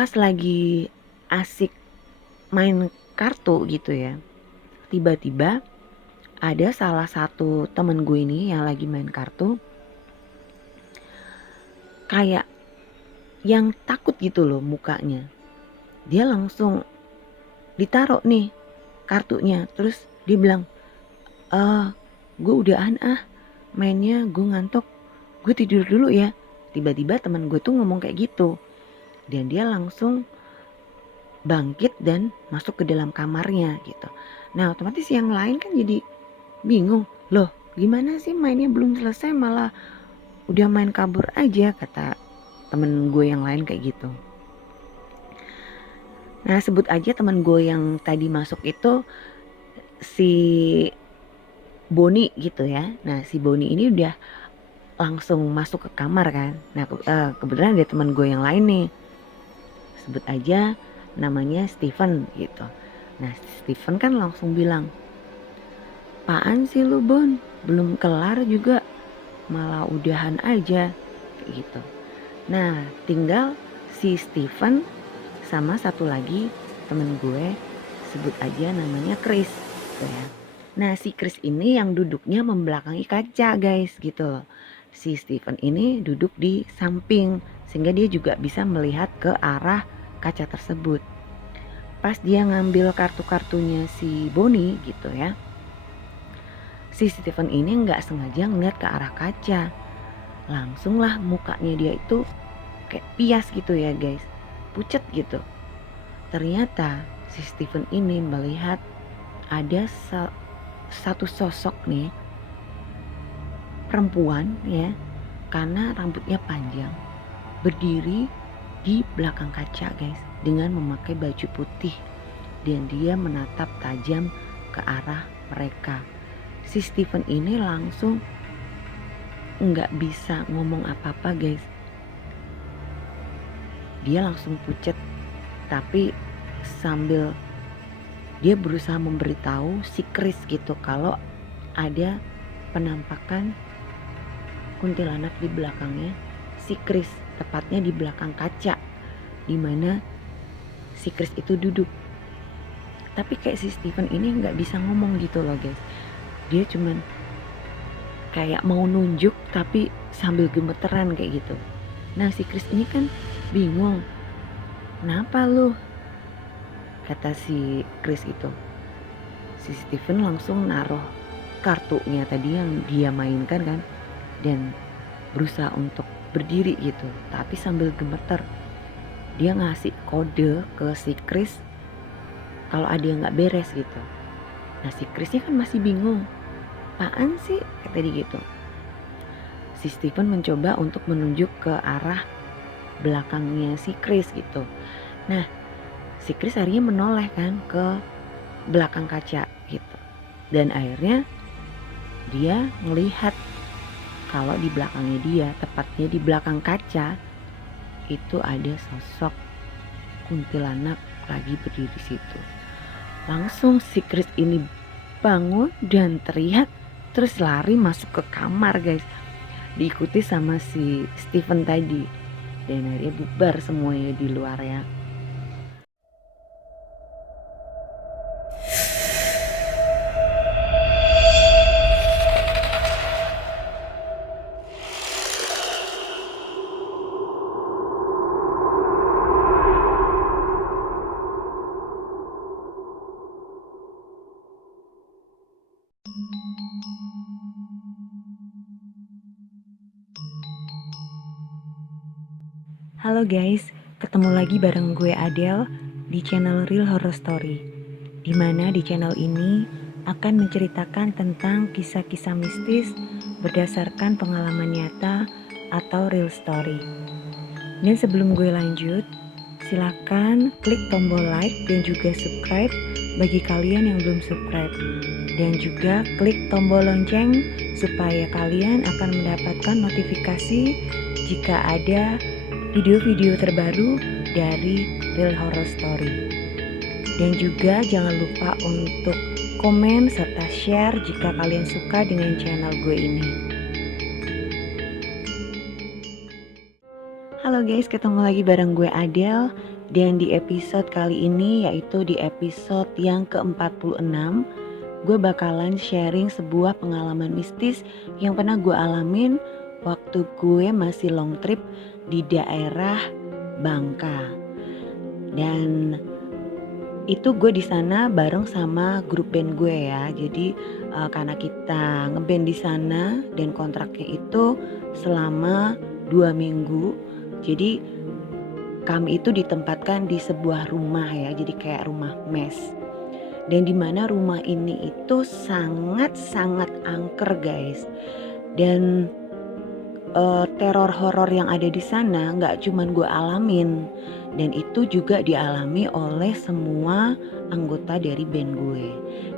Pas lagi asik main kartu gitu ya, tiba-tiba ada salah satu temen gue ini yang lagi main kartu, kayak yang takut gitu loh mukanya. Dia langsung ditaruh nih kartunya, terus dia bilang, gue udahan mainnya, gue ngantuk, gue tidur dulu ya. Tiba-tiba teman gue tuh ngomong kayak gitu, dan dia langsung bangkit dan masuk ke dalam kamarnya gitu. Nah otomatis yang lain kan jadi bingung, loh gimana sih mainnya belum selesai malah udah main kabur aja, kata temen gue yang lain kayak gitu. Nah sebut aja temen gue yang tadi masuk itu si Boni gitu ya. Nah si Boni ini udah langsung masuk ke kamar kan. Nah kebetulan ada teman gue yang lain nih, sebut aja namanya Steven gitu. Nah Steven kan langsung bilang, apaan sih lu Bon, belum kelar juga malah udahan aja kayak gitu. Nah tinggal si Steven sama satu lagi temen gue, sebut aja namanya Chris gitu ya. Nah si Chris ini yang duduknya membelakangi kaca guys gitu loh. Si Steven ini duduk di samping sehingga dia juga bisa melihat ke arah kaca tersebut. Pas dia ngambil kartu-kartunya si Bonnie gitu ya, si Steven ini nggak sengaja ngeliat ke arah kaca. Langsung lah mukanya dia itu kayak pias gitu ya guys, pucet gitu. Ternyata si Steven ini melihat ada satu sosok nih, perempuan ya, karena rambutnya panjang, berdiri di belakang kaca guys dengan memakai baju putih, dan dia menatap tajam ke arah mereka. Si Steven ini langsung nggak bisa ngomong apa-apa guys, dia langsung pucet, tapi sambil dia berusaha memberitahu si Chris gitu kalau ada penampakan kuntilanak di belakangnya si Chris, tepatnya di belakang kaca di mana si Chris itu duduk. Tapi kayak si Steven ini nggak bisa ngomong gitu loh guys, dia cuman kayak mau nunjuk tapi sambil gemeteran kayak gitu. Nah si Chris ini kan bingung, kenapa lu, kata si Chris itu. Si Steven langsung naruh kartunya tadi yang dia mainkan kan, dan berusaha untuk berdiri gitu, tapi sambil gemeter. Dia ngasih kode ke si Chris kalau ada yang nggak beres gitu. Nah si Chrisnya kan masih bingung, apaan sih, kata dia gitu. Si Steven mencoba untuk menunjuk ke arah belakangnya si Chris gitu. Nah si Chris akhirnya menoleh kan ke belakang kaca gitu, dan akhirnya dia melihat kalau di belakangnya dia, tepatnya di belakang kaca, itu ada sosok kuntilanak lagi berdiri di situ. Langsung si Chris ini bangun dan teriak, terus lari masuk ke kamar guys, diikuti sama si Steven tadi, dan akhirnya bubar semuanya di luar ya. Halo guys, ketemu lagi bareng gue Adele di channel Real Horror Story, dimana di channel ini akan menceritakan tentang kisah-kisah mistis berdasarkan pengalaman nyata atau real story. Dan sebelum gue lanjut, silakan klik tombol like dan juga subscribe bagi kalian yang belum subscribe, dan juga klik tombol lonceng supaya kalian akan mendapatkan notifikasi jika ada video-video terbaru dari Real Horror Story. Dan juga jangan lupa untuk komen serta share jika kalian suka dengan channel gue ini. Halo Halo guys, ketemu lagi bareng gue Adele. Dan di episode kali ini, yaitu di episode yang ke-46, gue bakalan sharing sebuah pengalaman mistis yang pernah gue alamin waktu gue masih long trip di daerah Bangka. Dan itu gue di sana bareng sama grup band gue ya. Jadi karena kita ngeband di sana dan kontraknya itu selama 2 minggu, jadi kami itu ditempatkan di sebuah rumah ya, jadi kayak rumah mes. Dan di mana rumah ini itu sangat-sangat angker guys. Dan teror horor yang ada di sana nggak cuman gue alamin, dan itu juga dialami oleh semua anggota dari band gue.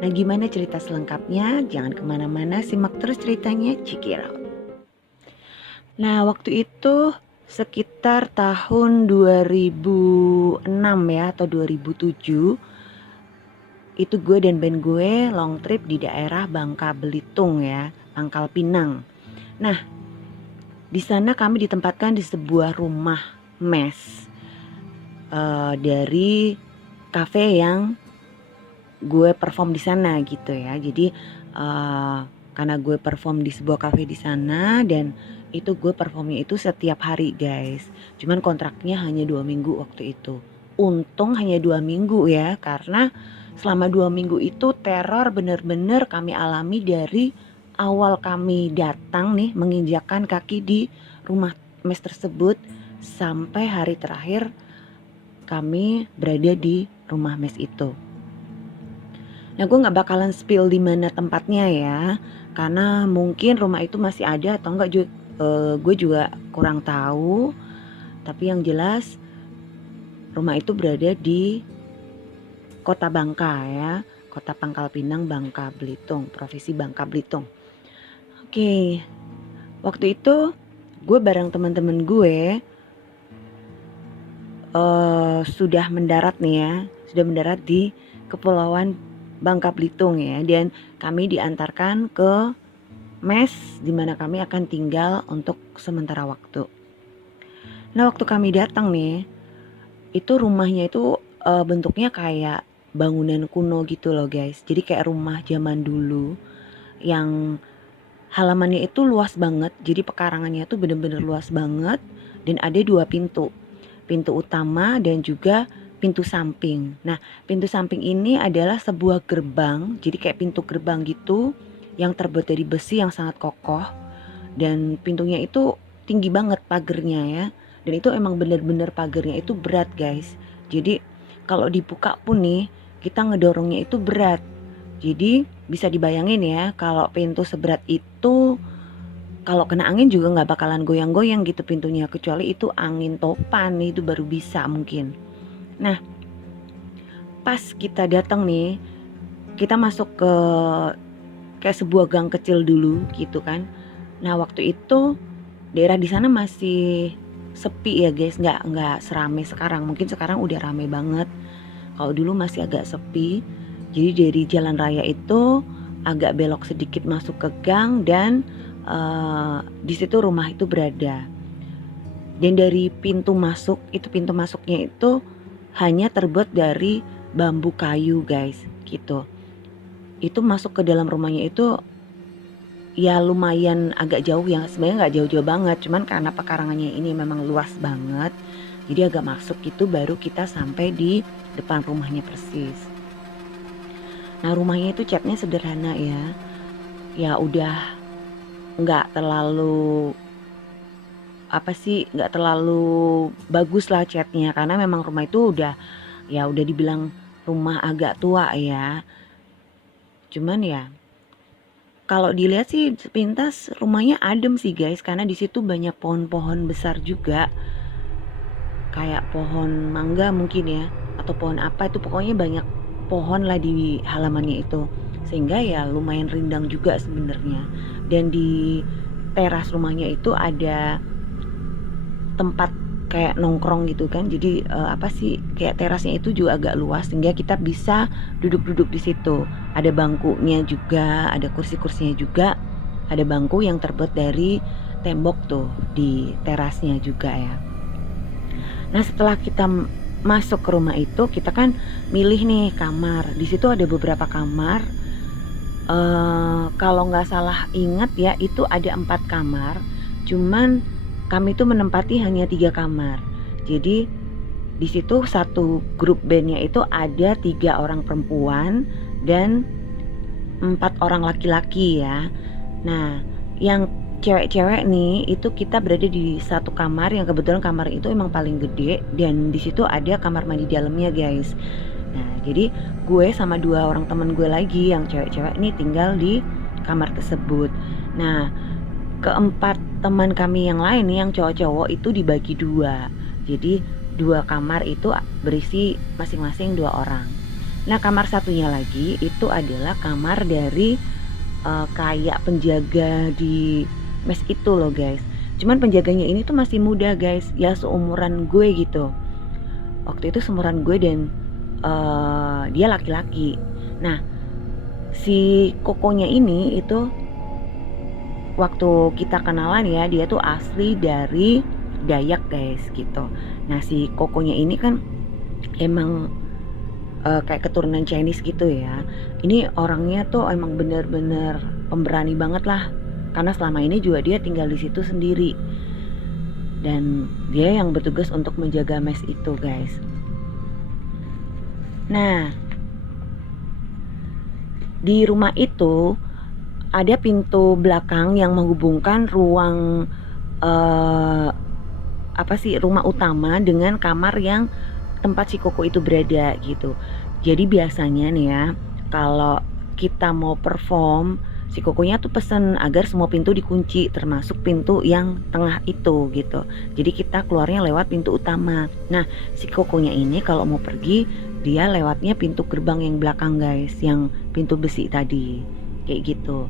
Nah, gimana cerita selengkapnya? Jangan kemana-mana, simak terus ceritanya, check it out. Nah, waktu itu sekitar tahun 2006 ya atau 2007, itu gue dan band gue long trip di daerah Bangka Belitung ya, Pangkal Pinang. Nah, di sana kami ditempatkan di sebuah rumah mes dari kafe yang gue perform di sana gitu ya. Jadi karena gue perform di sebuah kafe di sana, dan itu gue performnya itu setiap hari guys. Cuman kontraknya hanya 2 minggu waktu itu. Untung hanya 2 minggu ya, karena selama 2 minggu itu teror bener-bener kami alami dari awal kami datang nih, menginjakkan kaki di rumah mes tersebut sampai hari terakhir kami berada di rumah mes itu. Nah, gue gak bakalan spill di mana tempatnya ya, karena mungkin rumah itu masih ada atau enggak gue juga kurang tahu. Tapi yang jelas rumah itu berada di kota Bangka ya, kota Pangkal Pinang, Bangka Belitung, provinsi Bangka Belitung. Oke, waktu itu gue bareng teman-teman gue sudah mendarat nih ya, sudah mendarat di Kepulauan Bangka Belitung ya, dan kami diantarkan ke mes di mana kami akan tinggal untuk sementara waktu. Nah, waktu kami datang nih, itu rumahnya itu bentuknya kayak bangunan kuno gitu loh guys. Jadi kayak rumah zaman dulu yang halamannya itu luas banget. Jadi pekarangannya itu bener-bener luas banget, dan ada 2 pintu. Pintu utama dan juga pintu samping. Nah, pintu samping ini adalah sebuah gerbang. Jadi kayak pintu gerbang gitu yang terbuat dari besi yang sangat kokoh, dan pintunya itu tinggi banget pagernya ya, dan itu emang bener-bener pagernya itu berat guys. Jadi kalau dibuka pun nih, kita ngedorongnya itu berat. Jadi bisa dibayangin ya, kalau pintu seberat itu kalau kena angin juga gak bakalan goyang-goyang gitu pintunya, kecuali itu angin topan nih, itu baru bisa mungkin. Nah, pas kita datang nih, kita masuk ke kayak sebuah gang kecil dulu gitu kan. Nah, waktu itu daerah di sana masih sepi ya guys, nggak seramai sekarang. Mungkin sekarang udah ramai banget. Kalau dulu masih agak sepi. Jadi dari jalan raya itu agak belok sedikit masuk ke gang, dan di situ rumah itu berada. Dan dari pintu masuk, itu pintu masuknya itu hanya terbuat dari bambu kayu guys gitu. Itu masuk ke dalam rumahnya itu ya lumayan agak jauh ya, sebenarnya nggak jauh-jauh banget, cuman karena pekarangannya ini memang luas banget, jadi agak masuk gitu baru kita sampai di depan rumahnya persis. Nah, rumahnya itu catnya sederhana ya, ya udah nggak terlalu nggak terlalu bagus lah catnya, karena memang rumah itu udah dibilang rumah agak tua ya. Cuman ya kalau dilihat sih sepintas rumahnya adem sih guys, karena di situ banyak pohon-pohon besar juga, kayak pohon mangga mungkin ya, atau pohon apa itu, pokoknya banyak pohon lah di halamannya itu, sehingga ya lumayan rindang juga sebenarnya. Dan di teras rumahnya itu ada tempat kayak nongkrong gitu kan, jadi kayak terasnya itu juga agak luas, sehingga kita bisa duduk-duduk di situ. Ada bangkunya juga, ada kursi-kursinya juga, ada bangku yang terbuat dari tembok tuh di terasnya juga ya. Nah setelah kita masuk ke rumah itu, kita kan milih nih kamar. Di situ ada beberapa kamar. Kalau nggak salah ingat ya, itu ada 4 kamar. Cuman kami tuh menempati hanya 3 kamar. Jadi di situ satu grup bandnya itu ada 3 orang perempuan dan 4 orang laki-laki ya. Nah, yang cewek-cewek nih itu kita berada di satu kamar yang kebetulan kamar itu emang paling gede dan di situ ada kamar mandi dalamnya guys. Nah, jadi gue sama 2 orang temen gue lagi yang cewek-cewek nih tinggal di kamar tersebut. Nah, keempat teman kami yang lain nih yang cowok-cowok itu dibagi 2. Jadi 2 kamar itu berisi masing-masing 2 orang. Nah, kamar satunya lagi itu adalah kamar dari kayak penjaga di mes itu loh guys. Cuman penjaganya ini tuh masih muda guys, ya seumuran gue gitu. Waktu itu seumuran gue dan dia laki-laki. Nah, si kokonya ini itu waktu kita kenalan ya, dia tuh asli dari Dayak guys gitu. Nah si kokonya ini kan emang kayak keturunan Chinese gitu ya. Ini orangnya tuh emang bener-bener pemberani banget lah. Karena selama ini juga dia tinggal di situ sendiri. Dan dia yang bertugas untuk menjaga mes itu guys. Nah, di rumah itu ada pintu belakang yang menghubungkan ruang rumah utama dengan kamar yang tempat si koko itu berada gitu. Jadi biasanya nih ya, kalau kita mau perform, si kokonya tuh pesen agar semua pintu dikunci termasuk pintu yang tengah itu gitu. Jadi kita keluarnya lewat pintu utama. Nah, si kokonya ini kalau mau pergi dia lewatnya pintu gerbang yang belakang guys, yang pintu besi tadi. Kayak gitu.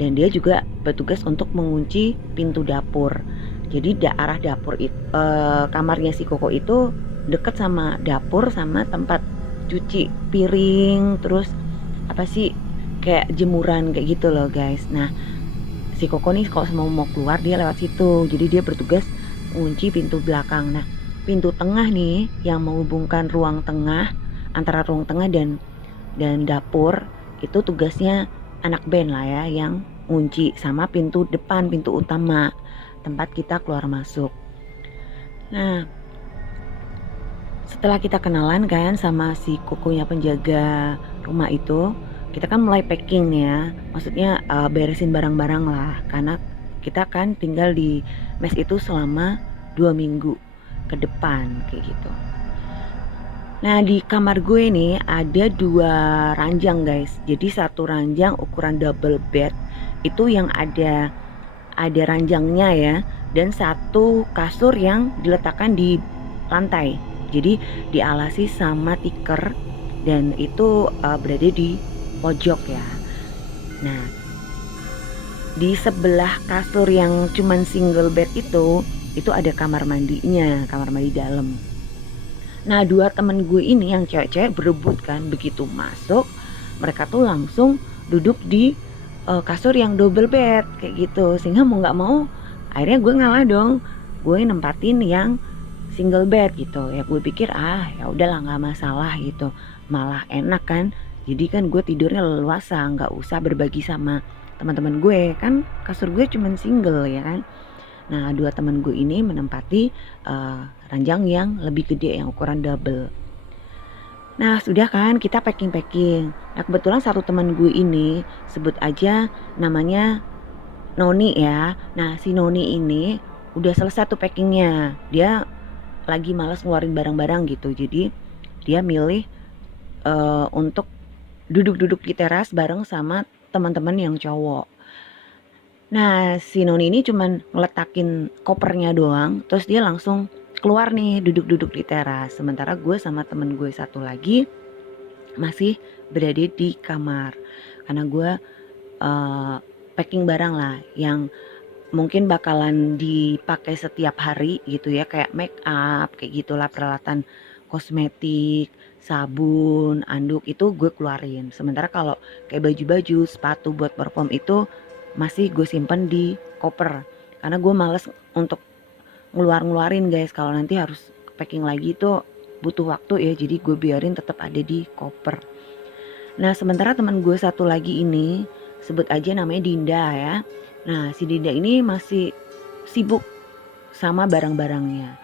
Dan dia juga bertugas untuk mengunci pintu dapur. Jadi arah dapur itu kamarnya si koko itu deket sama dapur sama tempat cuci piring, terus kayak jemuran kayak gitu loh guys. Nah si koko nih kalau mau keluar dia lewat situ, jadi dia bertugas mengunci pintu belakang. Nah pintu tengah nih yang menghubungkan ruang tengah antara ruang tengah dan dapur itu tugasnya anak band lah ya yang ngunci, sama pintu depan, pintu utama tempat kita keluar masuk. Nah setelah kita kenalan kan sama si kokonya penjaga rumah itu, kita kan mulai packing ya, maksudnya beresin barang-barang lah, karena kita kan tinggal di mes itu selama 2 minggu ke depan kayak gitu. Nah di kamar gue nih ada 2 ranjang guys. Jadi satu ranjang ukuran double bed itu yang ada ranjangnya ya, dan satu kasur yang diletakkan di lantai. Jadi dialasi sama tikar dan itu berada di pojok ya. Nah di sebelah kasur yang cuman single bed itu ada kamar mandinya, kamar mandi dalam. Nah 2 temen gue ini yang cewek-cewek berebut kan, begitu masuk mereka tuh langsung duduk di kasur yang double bed kayak gitu, sehingga mau nggak mau akhirnya gue ngalah dong, gue nempatin yang single bed gitu. Ya gue pikir ya udahlah nggak masalah gitu, malah enak kan, jadi kan gue tidurnya leluasa, nggak usah berbagi sama teman-teman gue, kan kasur gue cuman single ya kan. Nah 2 teman gue ini menempati ranjang yang lebih gede yang ukuran double. Nah sudah kan kita packing. Nah kebetulan satu teman gue ini sebut aja namanya Noni ya. Nah si Noni ini udah selesai tuh packingnya, dia lagi malas ngeluarin barang-barang gitu, jadi dia milih untuk duduk-duduk di teras bareng sama teman-teman yang cowok. Nah si Noni ini cuman ngeletakin kopernya doang, terus dia langsung keluar nih duduk-duduk di teras. Sementara gue sama temen gue satu lagi masih berada di kamar, karena gue packing barang lah yang mungkin bakalan dipakai setiap hari gitu ya, kayak make up kayak gitulah, peralatan kosmetik, sabun, anduk itu gue keluarin. Sementara kalau kayak baju-baju, sepatu buat perform itu masih gue simpen di koper, karena gue males untuk ngeluarin guys kalau nanti harus packing lagi tuh butuh waktu ya, jadi gue biarin tetap ada di koper. Nah sementara teman gue satu lagi ini, sebut aja namanya Dinda ya. Nah si Dinda ini masih sibuk sama barang-barangnya.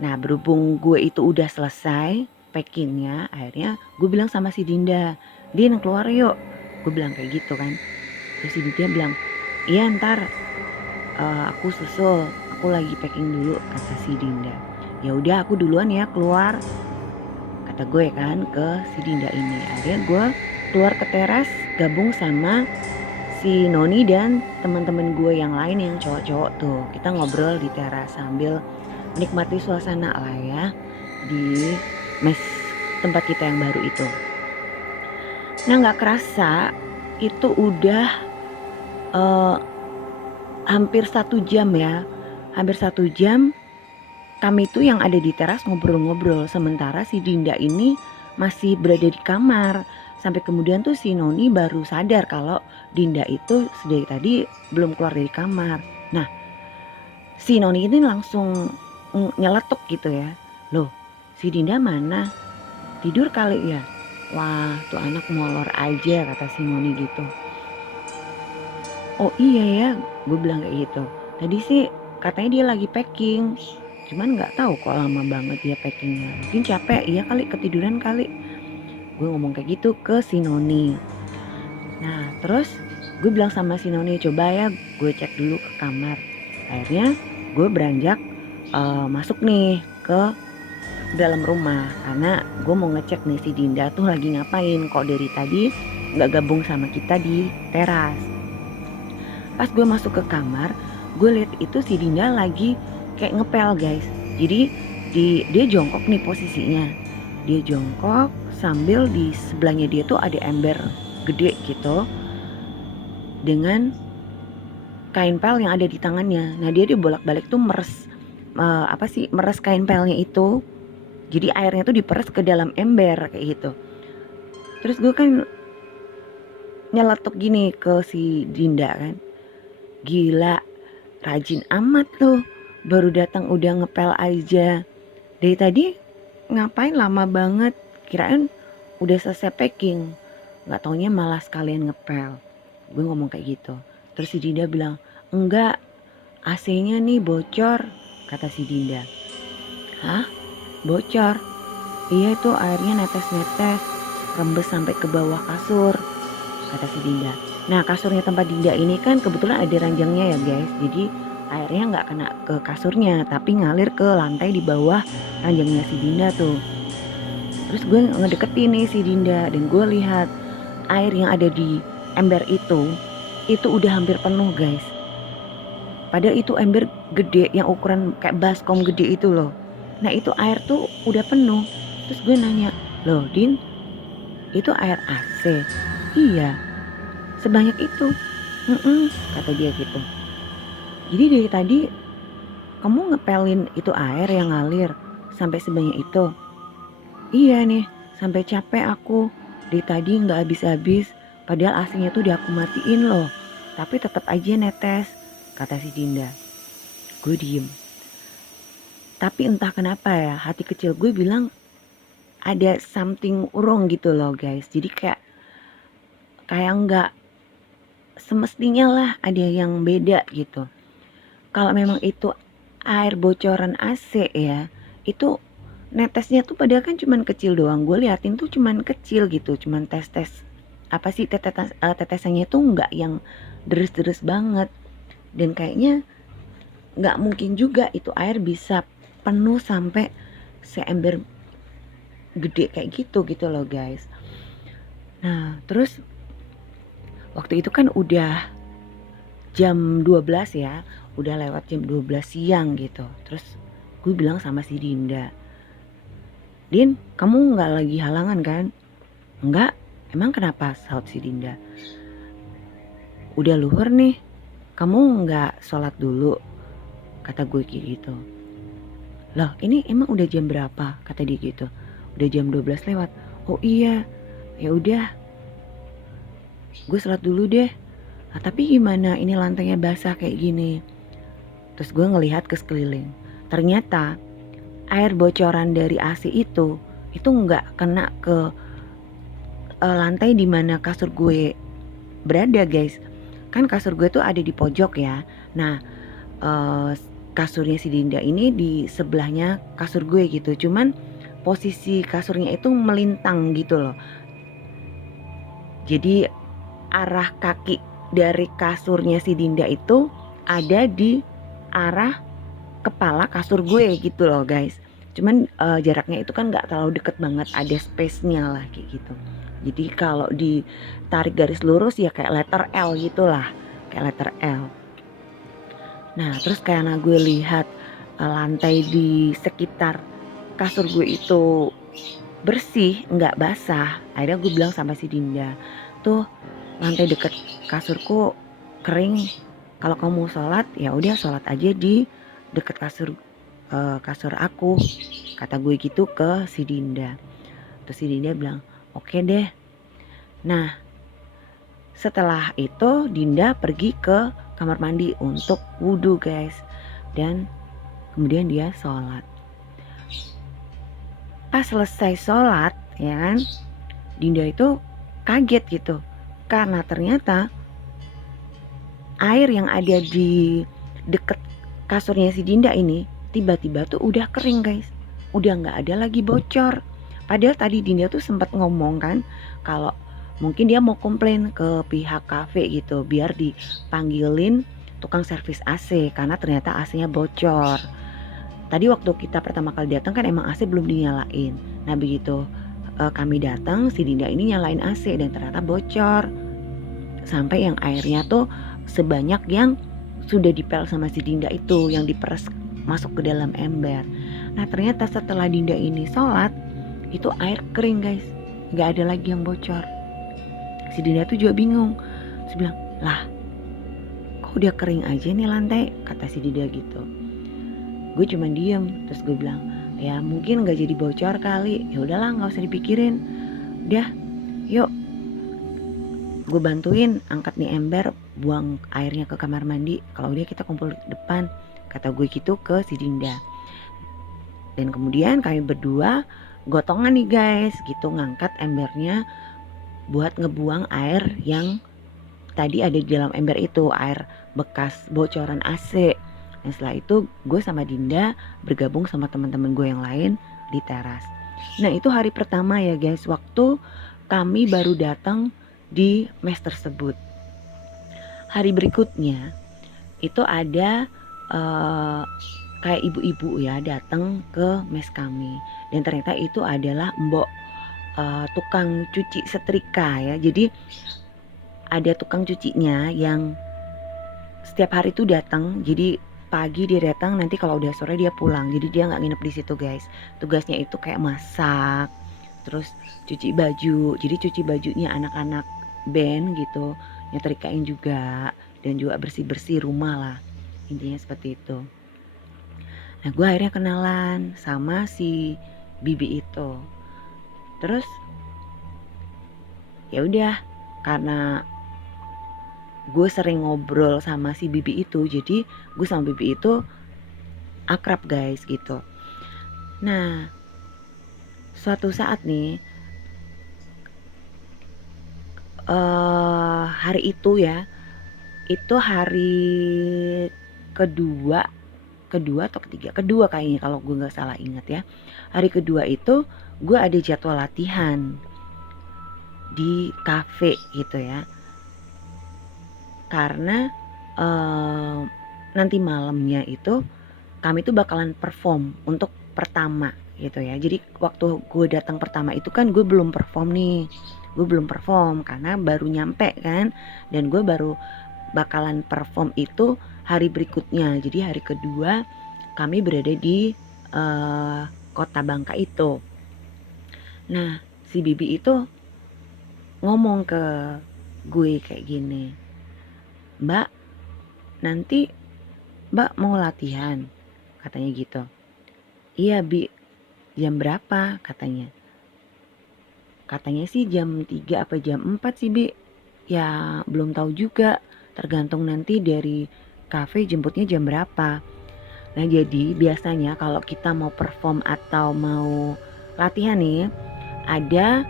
Nah berhubung gue itu udah selesai packingnya, akhirnya gue bilang sama si Dinda, Din keluar yuk. Gue bilang kayak gitu kan. Terus si Dinda bilang, iya ntar aku susul, aku lagi packing dulu, kata si Dinda. Ya udah aku duluan ya keluar, kata gue kan ke si Dinda ini. Akhirnya gue keluar ke teras gabung sama si Noni dan teman-teman gue yang lain yang cowok-cowok tuh. Kita ngobrol di teras sambil menikmati suasana lah ya di mes tempat kita yang baru itu. Nah nggak kerasa itu udah hampir 1 jam ya. Hampir 1 jam kami tuh yang ada di teras ngobrol-ngobrol, sementara si Dinda ini masih berada di kamar. Sampai kemudian tuh si Noni baru sadar kalau Dinda itu sedari tadi belum keluar dari kamar. Nah si Noni ini langsung nyeletuk gitu ya, loh si Dinda mana? Tidur kali ya? Wah tuh anak molor aja, kata si Noni gitu. Oh iya ya, gue bilang kayak gitu. Tadi sih katanya dia lagi packing, cuman nggak tahu kok lama banget dia packingnya. Mungkin capek, iya kali, ketiduran kali. Gue ngomong kayak gitu ke si Noni. Nah terus gue bilang sama si Noni, coba ya gue cek dulu ke kamar. Akhirnya gue beranjak masuk nih ke dalam rumah, karena gue mau ngecek nih si Dinda tuh lagi ngapain, kok dari tadi nggak gabung sama kita di teras. Pas gue masuk ke kamar, gue lihat itu si Dinda lagi kayak ngepel guys. Jadi dia jongkok nih posisinya. Dia jongkok sambil di sebelahnya dia tuh ada ember gede gitu dengan kain pel yang ada di tangannya. Nah dia bolak-balik tuh meres meres kain pelnya itu. Jadi airnya tuh diperes ke dalam ember kayak gitu. Terus gue kan nyeletuk gini ke si Dinda kan, gila rajin amat tuh, baru datang udah ngepel aja. Dari tadi ngapain lama banget, kirain udah selesai packing, nggak taunya malah sekalian ngepel. Gue ngomong kayak gitu. Terus si Dinda bilang, enggak, AC-nya nih bocor, kata si Dinda. Hah? Bocor? Iya itu airnya netes-netes, rembes sampai ke bawah kasur, kata si Dinda. Nah kasurnya tempat Dinda ini kan kebetulan ada ranjangnya ya guys, jadi airnya nggak kena ke kasurnya tapi ngalir ke lantai di bawah ranjangnya si Dinda tuh. Terus gue ngedeketin nih si Dinda dan gue lihat air yang ada di ember itu udah hampir penuh guys. Padahal itu ember gede yang ukuran kayak baskom gede itu loh. Nah itu air tuh udah penuh. Terus gue nanya, loh Din, itu air AC? Iya, sebanyak itu. Kata dia gitu. Jadi dari tadi kamu ngepelin itu air yang ngalir sampai sebanyak itu? Iya nih, sampai capek aku. Dari tadi gak habis-habis, padahal AC-nya tuh udah aku matiin loh. Tapi tetap aja netes, kata si Dinda. Gue diem. Tapi entah kenapa ya, hati kecil gue bilang ada something wrong gitu loh guys. Jadi kayak nggak semestinya lah, ada yang beda gitu. Kalau memang itu air bocoran AC ya, itu netesnya tuh padahal kan cuman kecil doang. Gue liatin tuh cuman kecil gitu, cuman tes-tes apa sih tetesannya tuh nggak yang deres-deres banget. Dan kayaknya nggak mungkin juga itu air bisa penuh sampai seember gede kayak gitu loh guys. Nah terus waktu itu kan udah jam 12 ya, udah lewat jam 12 siang gitu. Terus gue bilang sama si Dinda, Din kamu gak lagi halangan kan? Enggak, emang kenapa? Saut si Dinda. Udah luhur nih, kamu gak sholat dulu? Kata gue kayak gitu. Loh ini emang udah jam berapa? Kata dia gitu. Udah jam 12 lewat. Oh iya, ya udah, gue sholat dulu deh. Nah, tapi gimana ini lantainya basah kayak gini? Terus gue ngelihat ke sekeliling. Ternyata air bocoran dari AC itu nggak kena ke lantai di mana kasur gue berada guys. Kan kasur gue tuh ada di pojok ya. Nah kasurnya si Dinda ini di sebelahnya kasur gue gitu. Cuman posisi kasurnya itu melintang gitu loh. Jadi arah kaki dari kasurnya si Dinda itu ada di arah kepala kasur gue gitu loh guys. Cuman jaraknya itu kan gak terlalu deket banget, ada space-nya lah kayak gitu. Jadi kalau ditarik garis lurus ya kayak letter L gitu lah, kayak letter L. Nah terus karena gue lihat lantai di sekitar kasur gue itu bersih, nggak basah, akhirnya gue bilang sama si Dinda, tuh lantai deket kasurku kering, kalau kamu mau sholat ya udah sholat aja di deket kasur aku, kata gue gitu ke si Dinda. Terus si Dinda bilang oke deh. Nah setelah itu Dinda pergi ke kamar mandi untuk wudhu guys, dan kemudian dia sholat. Pas selesai sholat ya kan, Dinda itu kaget gitu karena ternyata air yang ada di deket kasurnya si Dinda ini tiba-tiba tuh udah kering guys, udah nggak ada lagi bocor. Padahal tadi Dinda tuh sempat ngomong kan kalau mungkin dia mau komplain ke pihak kafe gitu biar dipanggilin tukang servis AC karena ternyata AC-nya bocor. Tadi waktu kita pertama kali datang kan emang AC belum dinyalain. Nah begitu kami datang, si Dinda ini nyalain AC dan ternyata bocor. Sampai yang airnya tuh sebanyak yang sudah dipel sama si Dinda itu, yang diperes masuk ke dalam ember. Nah ternyata setelah Dinda ini sholat, itu air kering guys, gak ada lagi yang bocor. Si Dinda tuh juga bingung. Dia bilang, lah kok udah kering aja nih lantai, kata si Dinda gitu. Gue cuma diem, terus gue bilang ya mungkin nggak jadi bocor kali, ya udahlah nggak usah dipikirin, dah yuk gue bantuin angkat nih ember, buang airnya ke kamar mandi, kalau udah kita kumpul depan, kata gue gitu ke si Dinda. Dan kemudian kami berdua gotongan nih guys gitu, ngangkat embernya buat ngebuang air yang tadi ada di dalam ember itu, air bekas bocoran AC. Dan setelah itu gue sama Dinda bergabung sama teman-teman gue yang lain di teras. Nah itu hari pertama ya guys, waktu kami baru datang di mes tersebut. Hari berikutnya itu ada kayak ibu-ibu ya datang ke mes kami, dan ternyata itu adalah mbok tukang cuci setrika ya. Jadi ada tukang cucinya yang setiap hari tuh datang. Jadi pagi dia datang, nanti kalau udah sore dia pulang. Jadi dia nggak nginep di situ guys. Tugasnya itu kayak masak, terus cuci baju. Jadi cuci bajunya anak-anak band gitu, nyetrikain juga, dan juga bersih-bersih rumah lah. Intinya seperti itu. Nah gue akhirnya kenalan sama si bibi itu. Terus ya udah, karena gue sering ngobrol sama si bibi itu, jadi gue sama bibi itu akrab guys gitu. Nah suatu saat nih hari itu ya, itu hari kedua atau kedua kayaknya kalau gue nggak salah ingat ya. Hari kedua itu gue ada jadwal latihan di kafe gitu ya, karena nanti malamnya itu kami tuh bakalan perform untuk pertama gitu ya. Jadi waktu gue datang pertama itu kan gue belum perform nih, gue belum perform karena baru nyampe kan, dan gue baru bakalan perform itu hari berikutnya. Jadi hari kedua kami berada di kota Bangka itu. Nah si bibi itu ngomong ke gue kayak gini, Mbak nanti Mbak mau latihan, katanya gitu. Iya Bi, jam berapa katanya. Katanya sih jam 3 apa jam 4 sih Bi. Ya belum tahu juga, tergantung nanti dari kafe jemputnya jam berapa. Nah jadi biasanya kalau kita mau perform atau mau latihan nih, ada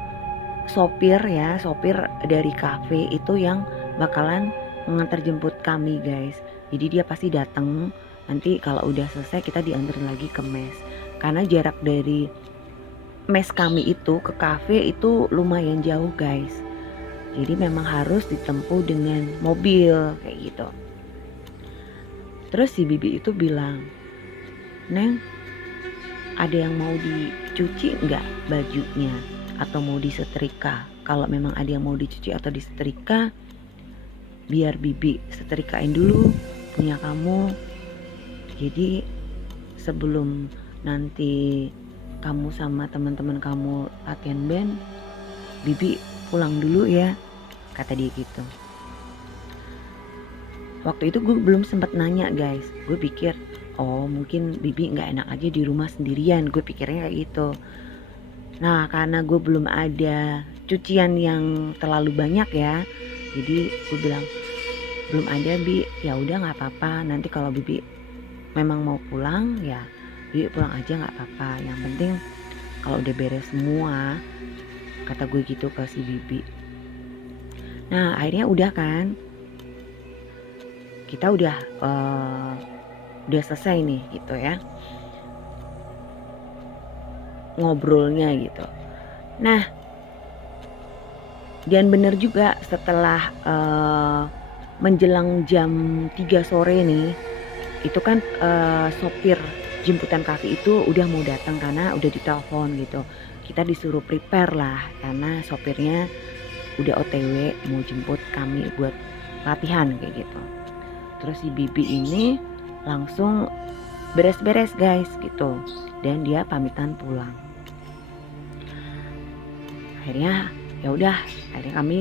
sopir dari kafe itu yang bakalan mengantar jemput kami guys. Jadi dia pasti datang, nanti kalau udah selesai kita dianterin lagi ke mes. Karena jarak dari mes kami itu ke kafe itu lumayan jauh guys. Jadi memang harus ditempuh dengan mobil kayak gitu. Terus si bibi itu bilang, "Neng, ada yang mau dicuci nggak bajunya atau mau disetrika? Kalau memang ada yang mau dicuci atau disetrika, biar bibi setrikain dulu punya kamu. Jadi sebelum nanti kamu sama teman-teman kamu latihan band, bibi pulang dulu ya," kata dia gitu. Waktu itu gue belum sempat nanya guys, gue pikir oh mungkin bibi nggak enak aja di rumah sendirian, gue pikirnya kayak gitu. Nah karena gue belum ada cucian yang terlalu banyak ya, jadi gue bilang belum ada bi, ya udah nggak apa-apa, nanti kalau bibi memang mau pulang ya bibi pulang aja nggak apa-apa, yang penting kalau udah beres semua, kata gue gitu ke si bibi. Nah akhirnya udah kan, kita udah selesai nih gitu ya ngobrolnya gitu. Nah dan bener juga setelah menjelang jam 3 sore nih, itu kan sopir jemputan kafe itu udah mau datang karena udah ditelepon gitu. Kita disuruh prepare lah karena sopirnya udah OTW mau jemput kami buat latihan kayak gitu. Terus si bibi ini langsung beres-beres guys gitu, dan dia pamitan pulang. Akhirnya ya udah, akhirnya kami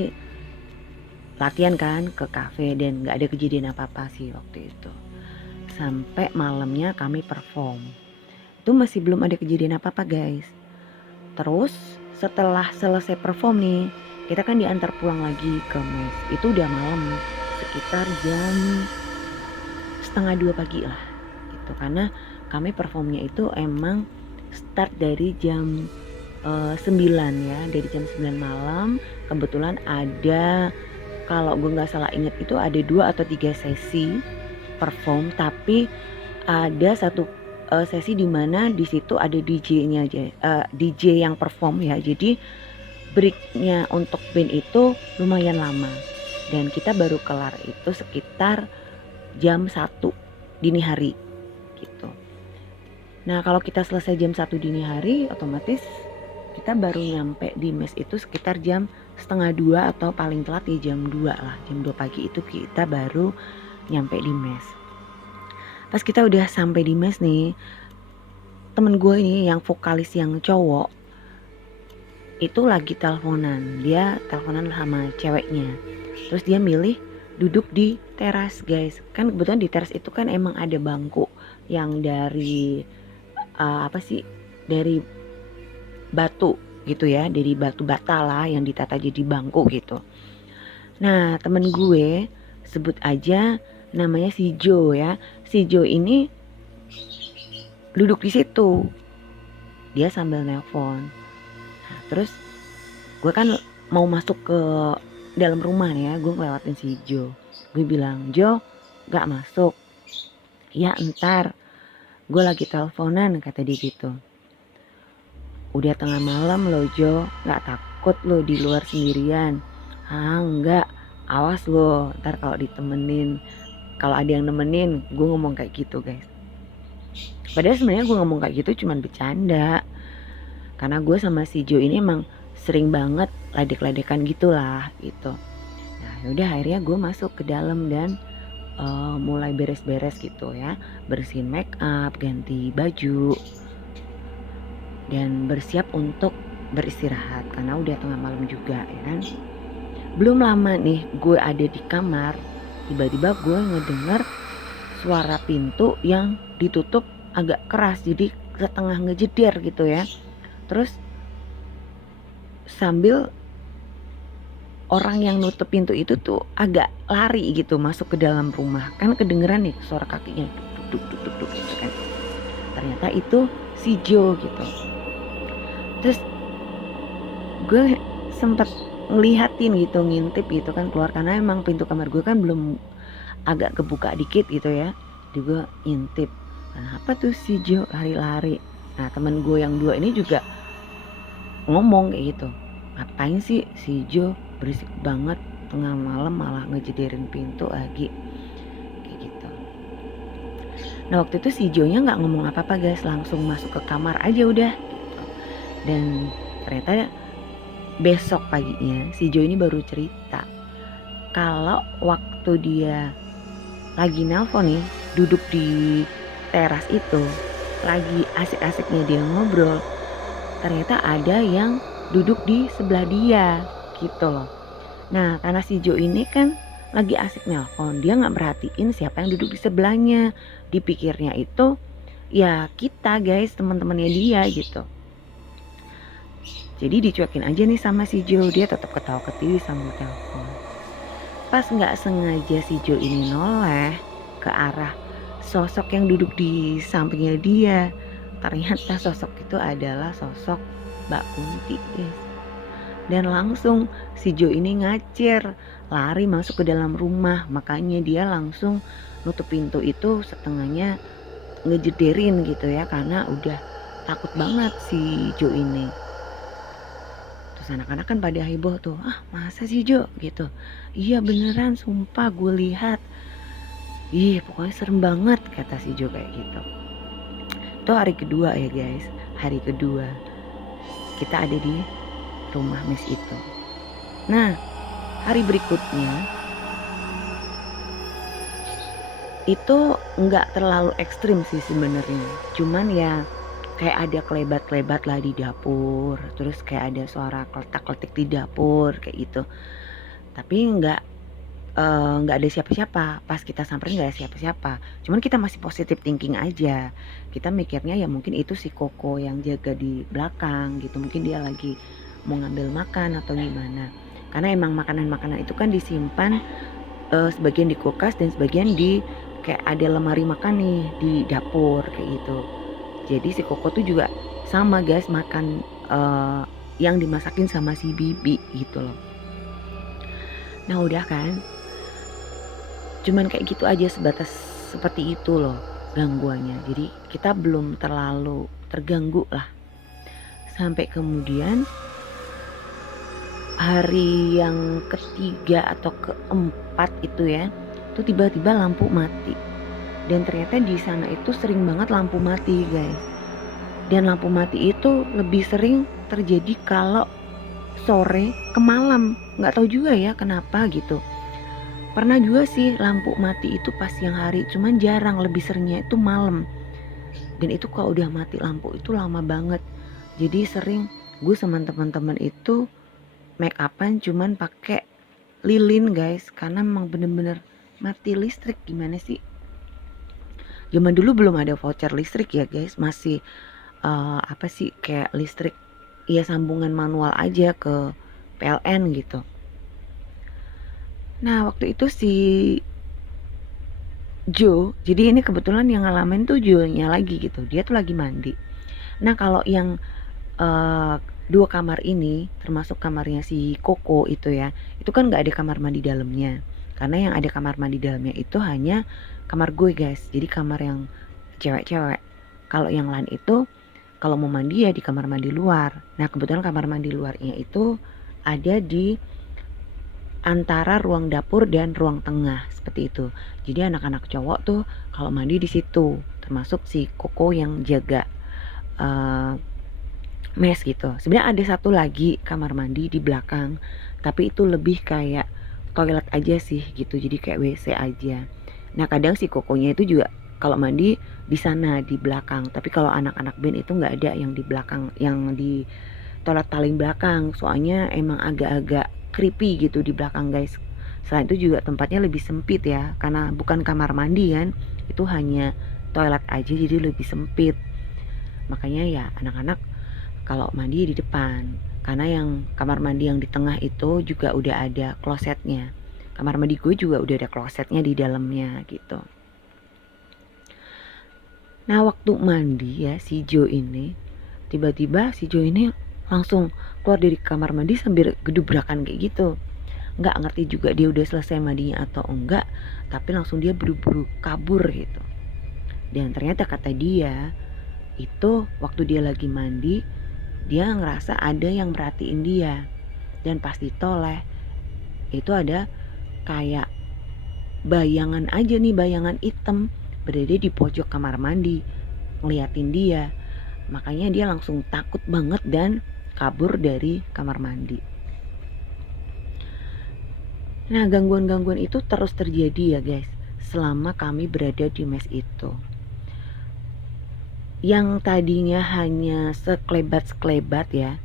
latihan kan ke kafe dan nggak ada kejadian apa-apa sih waktu itu. Sampai malamnya kami perform, itu masih belum ada kejadian apa-apa guys. Terus setelah selesai perform nih, kita kan diantar pulang lagi ke mes. Itu udah malam, sekitar jam 1:30 pagi lah gitu, karena kami performnya itu emang start dari jam 9 ya, dari jam 9 malam. Kebetulan ada, kalau gue nggak salah inget itu ada 2 atau 3 sesi perform, tapi ada satu sesi di mana di situ ada DJ-nya aja, DJ yang perform ya. Jadi breaknya untuk band itu lumayan lama, dan kita baru kelar itu sekitar jam 1 dini hari gitu. Nah kalau kita selesai jam 1 dini hari, otomatis kita baru nyampe di mes itu sekitar jam 1:30 atau paling telat ya jam 2 lah, jam 2 pagi itu kita baru nyampe di mes. Pas kita udah sampai di mes nih, temen gue ini yang vokalis yang cowok itu lagi teleponan, dia teleponan sama ceweknya. Terus dia milih duduk di teras guys, kan kebetulan di teras itu kan emang ada bangku yang dari dari batu gitu ya, dari batu bata lah yang ditata jadi bangku gitu. Nah temen gue, sebut aja namanya si Jo ya, si Jo ini duduk di situ, dia sambil nelpon. Nah, terus gue kan mau masuk ke dalam rumah nih ya, gue ngelewatin si Jo. Gue bilang, "Jo, gak masuk?" "Ya entar, gue lagi teleponan," kata dia gitu. "Udah tengah malam loh Jo, gak takut lo di luar sendirian?" "Ah enggak, awas lo, ntar kalau ditemenin, kalau ada yang nemenin." Gue ngomong kayak gitu guys. Padahal sebenarnya gue ngomong kayak gitu cuman bercanda, karena gue sama si Jo ini emang sering banget ledek-ledekan gitulah gitu. Nah yaudah akhirnya gue masuk ke dalam dan mulai beres-beres gitu ya, bersihin make up, ganti baju, dan bersiap untuk beristirahat karena udah tengah malam juga ya kan. Belum lama nih gue ada di kamar, tiba-tiba gue ngedenger suara pintu yang ditutup agak keras, jadi setengah ngejeder gitu ya. Terus sambil orang yang nutup pintu itu tuh agak lari gitu masuk ke dalam rumah, kan kedengeran nih suara kakinya duk gitu kan. Ternyata itu si Jo gitu. Terus gue sempet ngelihatin gitu, ngintip gitu kan keluar, karena emang pintu kamar gue kan belum, agak kebuka dikit gitu ya. Jadi gue ngintip, kenapa tuh si Jo lari-lari. Nah teman gue yang dua ini juga ngomong kayak gitu, ngapain sih si Jo berisik banget tengah malam malah ngejederin pintu lagi kayak gitu. Nah waktu itu si Jo-nya nggak ngomong apa-apa guys, langsung masuk ke kamar aja udah gitu. Dan ternyata besok paginya si Jo ini baru cerita kalau waktu dia lagi nelpon nih, duduk di teras itu, lagi asik-asiknya dia ngobrol, ternyata ada yang duduk di sebelah dia gitu loh. Nah karena si Jo ini kan lagi asik nelpon, dia nggak merhatiin siapa yang duduk di sebelahnya. Dipikirnya itu ya kita guys, teman-temannya dia gitu. Jadi dicuekin aja nih sama si Jo, dia tetap ketawa ketiwi sambil telepon. Pas nggak sengaja si Jo ini noleh ke arah sosok yang duduk di sampingnya dia, ternyata sosok itu adalah sosok Mbak Kunti guys. Dan langsung si Jo ini ngacir, lari masuk ke dalam rumah. Makanya dia langsung nutup pintu itu setengahnya ngejederin gitu ya, karena udah takut banget si Jo ini. Terus anak-anak kan pada heboh tuh, masa sih Jo gitu. Iya beneran, sumpah gue lihat. Ih pokoknya serem banget kata si Jo kayak gitu. Itu hari kedua ya guys, hari kedua kita ada di rumah mes itu. Nah hari berikutnya itu nggak terlalu ekstrim sih sebenarnya, cuman ya kayak ada kelebat-kelebat lah di dapur, terus kayak ada suara kletak-kletik di dapur kayak gitu. Tapi nggak ada siapa-siapa. Pas kita samperin nggak ada siapa-siapa. Cuman kita masih positive thinking aja. Kita mikirnya ya mungkin itu si Koko yang jaga di belakang gitu. Mungkin dia lagi mau ngambil makan atau gimana. Karena emang makanan-makanan itu kan disimpan sebagian di kulkas dan sebagian di kayak ada lemari makan nih di dapur kayak gitu. Jadi si Koko tuh juga sama guys makan yang dimasakin sama si Bibi gitu loh. Nah udah kan, cuman kayak gitu aja, sebatas seperti itu loh gangguannya. Jadi kita belum terlalu terganggu lah. Sampai kemudian hari yang ketiga atau keempat itu ya, tuh tiba-tiba lampu mati. Dan ternyata di sana itu sering banget lampu mati guys. Dan lampu mati itu lebih sering terjadi kalau sore ke malam. Nggak tahu juga ya kenapa gitu. Pernah juga sih lampu mati itu pas siang hari, cuman jarang, lebih seringnya itu malam. Dan itu kalau udah mati lampu itu lama banget. Jadi sering gue sama teman-teman itu make upan cuman pakai lilin guys, karena memang bener-bener mati listrik. Gimana sih? Zaman dulu belum ada voucher listrik ya guys, masih apa sih kayak listrik ya sambungan manual aja ke PLN gitu. Nah waktu itu si Jo, jadi ini kebetulan yang ngalamin tuh Jo-nya lagi gitu, dia tuh lagi mandi. Nah kalau yang dua kamar ini termasuk kamarnya si Koko itu ya, itu kan nggak ada kamar mandi dalamnya, karena yang ada kamar mandi dalamnya itu hanya kamar gue guys, jadi kamar yang cewek-cewek. Kalau yang lain itu kalau mau mandi ya di kamar mandi luar. Nah kebetulan kamar mandi luarnya itu ada di antara ruang dapur dan ruang tengah seperti itu. Jadi anak-anak cowok tuh kalau mandi di situ, termasuk si Koko yang jaga mes gitu. Sebenarnya ada satu lagi kamar mandi di belakang, tapi itu lebih kayak toilet aja sih gitu, jadi kayak WC aja. Nah kadang si Kokonya itu juga kalau mandi di sana di belakang, tapi kalau anak-anak band itu nggak ada yang di belakang, yang di toilet paling belakang, soalnya emang agak-agak creepy gitu di belakang guys. Selain itu juga tempatnya lebih sempit ya, karena bukan kamar mandi kan, itu hanya toilet aja jadi lebih sempit. Makanya ya anak-anak kalau mandi di depan, karena yang kamar mandi yang di tengah itu juga udah ada klosetnya. Kamar mandi gue juga udah ada klosetnya di dalamnya gitu. Nah waktu mandi ya si Jo ini, tiba-tiba si Jo ini langsung keluar dari kamar mandi sambil gedubrakan kayak gitu. Nggak ngerti juga dia udah selesai mandinya atau enggak, tapi langsung dia buru-buru kabur gitu. Dan ternyata kata dia, itu waktu dia lagi mandi, dia ngerasa ada yang merhatiin dia. Dan pas ditoleh, itu ada kayak bayangan aja nih, bayangan hitam berada di pojok kamar mandi ngeliatin dia. Makanya dia langsung takut banget dan kabur dari kamar mandi. Nah gangguan-gangguan itu terus terjadi ya guys selama kami berada di mes itu. Yang tadinya hanya sekelebat-sekelebat ya,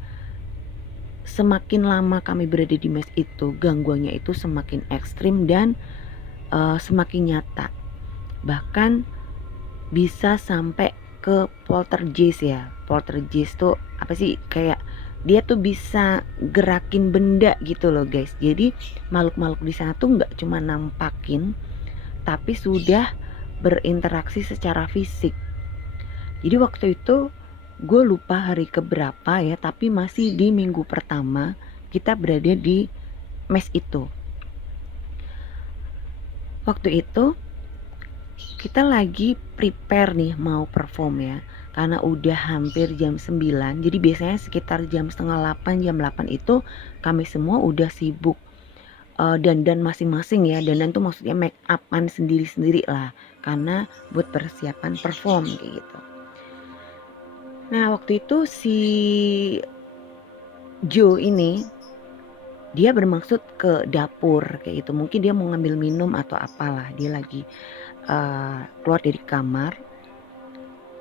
semakin lama kami berada di mes itu gangguannya itu semakin ekstrim dan semakin nyata. Bahkan bisa sampai ke poltergeist ya. Poltergeist tuh apa sih, kayak dia tuh bisa gerakin benda gitu loh guys. Jadi makhluk-makhluk di sana tuh nggak cuma nampakin, tapi sudah berinteraksi secara fisik. Jadi waktu itu gue lupa hari keberapa ya, tapi masih di minggu pertama kita berada di mes itu. Waktu itu kita lagi prepare nih mau perform ya, karena udah hampir jam 9. Jadi biasanya sekitar jam setengah 8, jam 8 itu kami semua udah sibuk dandan masing-masing ya. Dandan tuh maksudnya make upan sendiri-sendiri lah, karena buat persiapan perform kayak gitu. Nah waktu itu si Jo ini dia bermaksud ke dapur kayak gitu. Mungkin dia mau ngambil minum atau apalah. Dia lagi keluar dari kamar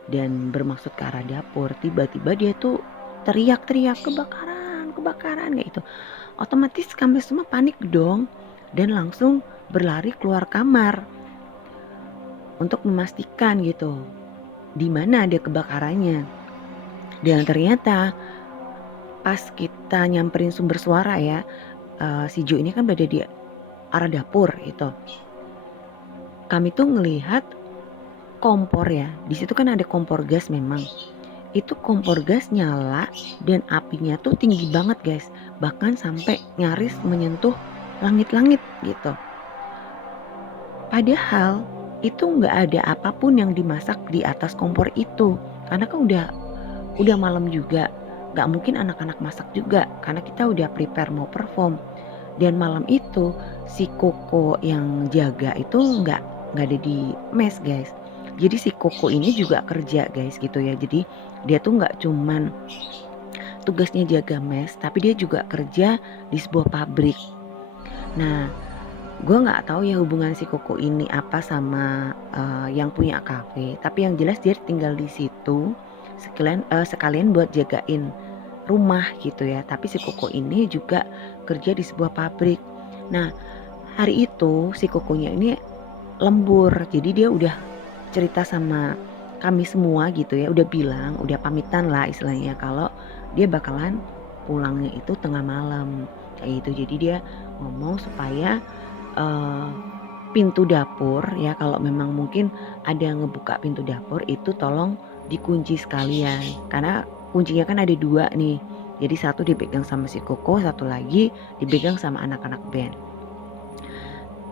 dan bermaksud ke arah dapur. Tiba-tiba dia tuh teriak-teriak kebakaran, kebakaran kayak gitu. Otomatis kami semua panik dong dan langsung berlari keluar kamar untuk memastikan gitu di mana ada kebakarannya. Dan ternyata pas kita nyamperin sumber suara ya, si Jo ini kan berada di arah dapur gitu. Kami tuh ngelihat kompor ya, di situ kan ada kompor gas memang. Itu kompor gas nyala dan apinya tuh tinggi banget guys, bahkan sampai nyaris menyentuh langit-langit gitu. Padahal itu nggak ada apapun yang dimasak di atas kompor itu, karena kan udah malam juga, nggak mungkin anak-anak masak juga, karena kita udah prepare mau perform. Dan malam itu si Koko yang jaga itu nggak ada di mes guys. Jadi si Koko ini juga kerja guys gitu ya. Jadi dia tuh nggak cuman tugasnya jaga mes, tapi dia juga kerja di sebuah pabrik. Nah gue nggak tahu ya hubungan si Koko ini apa sama yang punya kafe. Tapi yang jelas dia tinggal di situ sekalian buat jagain rumah gitu ya. Tapi si Koko ini juga kerja di sebuah pabrik. Nah hari itu si Kokonya ini lembur, jadi dia udah cerita sama kami semua gitu ya, udah bilang, udah pamitan lah istilahnya kalau dia bakalan pulangnya itu tengah malam kayak gitu. Jadi dia ngomong supaya pintu dapur ya, kalau memang mungkin ada yang ngebuka pintu dapur itu tolong dikunci sekalian, karena kuncinya kan ada 2 nih. Jadi satu dipegang sama si Koko, satu lagi dipegang sama anak-anak band.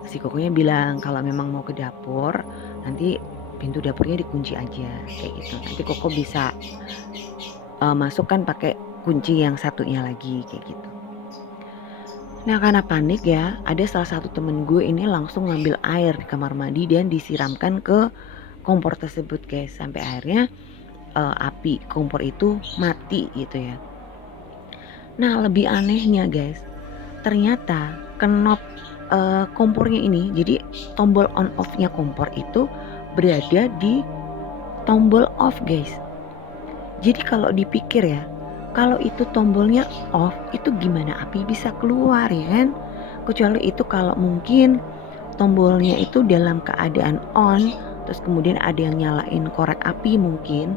Si Kokonya bilang kalau memang mau ke dapur nanti pintu dapurnya dikunci aja kayak gitu. Nanti Koko bisa masuk kan pakai kunci yang satunya lagi kayak gitu. Nah karena panik ya, ada salah satu temen gue ini langsung ngambil air di kamar mandi dan disiramkan ke kompor tersebut guys, sampai akhirnya api kompor itu mati gitu ya. Nah lebih anehnya guys, ternyata knop kompornya ini, jadi tombol on off-nya kompor itu berada di tombol off guys. Jadi kalau dipikir ya, kalau itu tombolnya off, itu gimana api bisa keluar ya kan? Kecuali itu kalau mungkin tombolnya itu dalam keadaan on, terus kemudian ada yang nyalain korek api mungkin,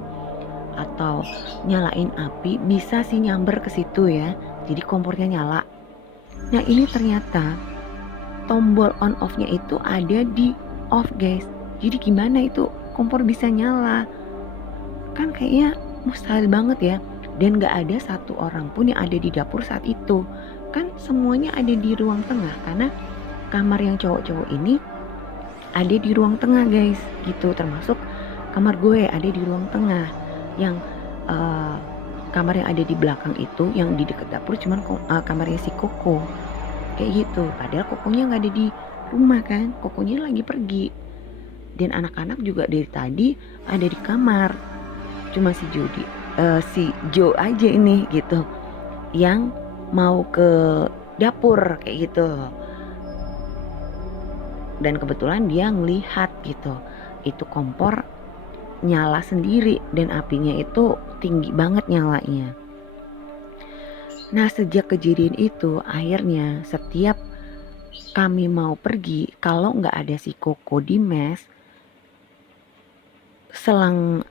atau nyalain api, bisa sih nyamber ke situ ya. Jadi kompornya nyala. Nah ini ternyata tombol on off-nya itu ada di off guys. Jadi gimana itu kompor bisa nyala? kan kayaknya mustahil banget ya. Dan gak ada satu orang pun yang ada di dapur saat itu. Kan semuanya ada di ruang tengah, karena kamar yang cowok-cowok ini ada di ruang tengah guys gitu, termasuk kamar gue ada di ruang tengah. Yang kamar yang ada di belakang itu yang di dekat dapur cuman kamarnya si Koko kayak gitu. Padahal Kokonya nggak ada di rumah kan, Kokonya lagi pergi. Dan anak-anak juga dari tadi ada di kamar, cuma si Jo aja ini gitu yang mau ke dapur kayak gitu. Dan kebetulan dia ngelihat gitu, itu kompor nyala sendiri dan apinya itu tinggi banget nyalanya. Nah sejak kejadian itu akhirnya setiap kami mau pergi, kalau nggak ada si Koko di mes, selang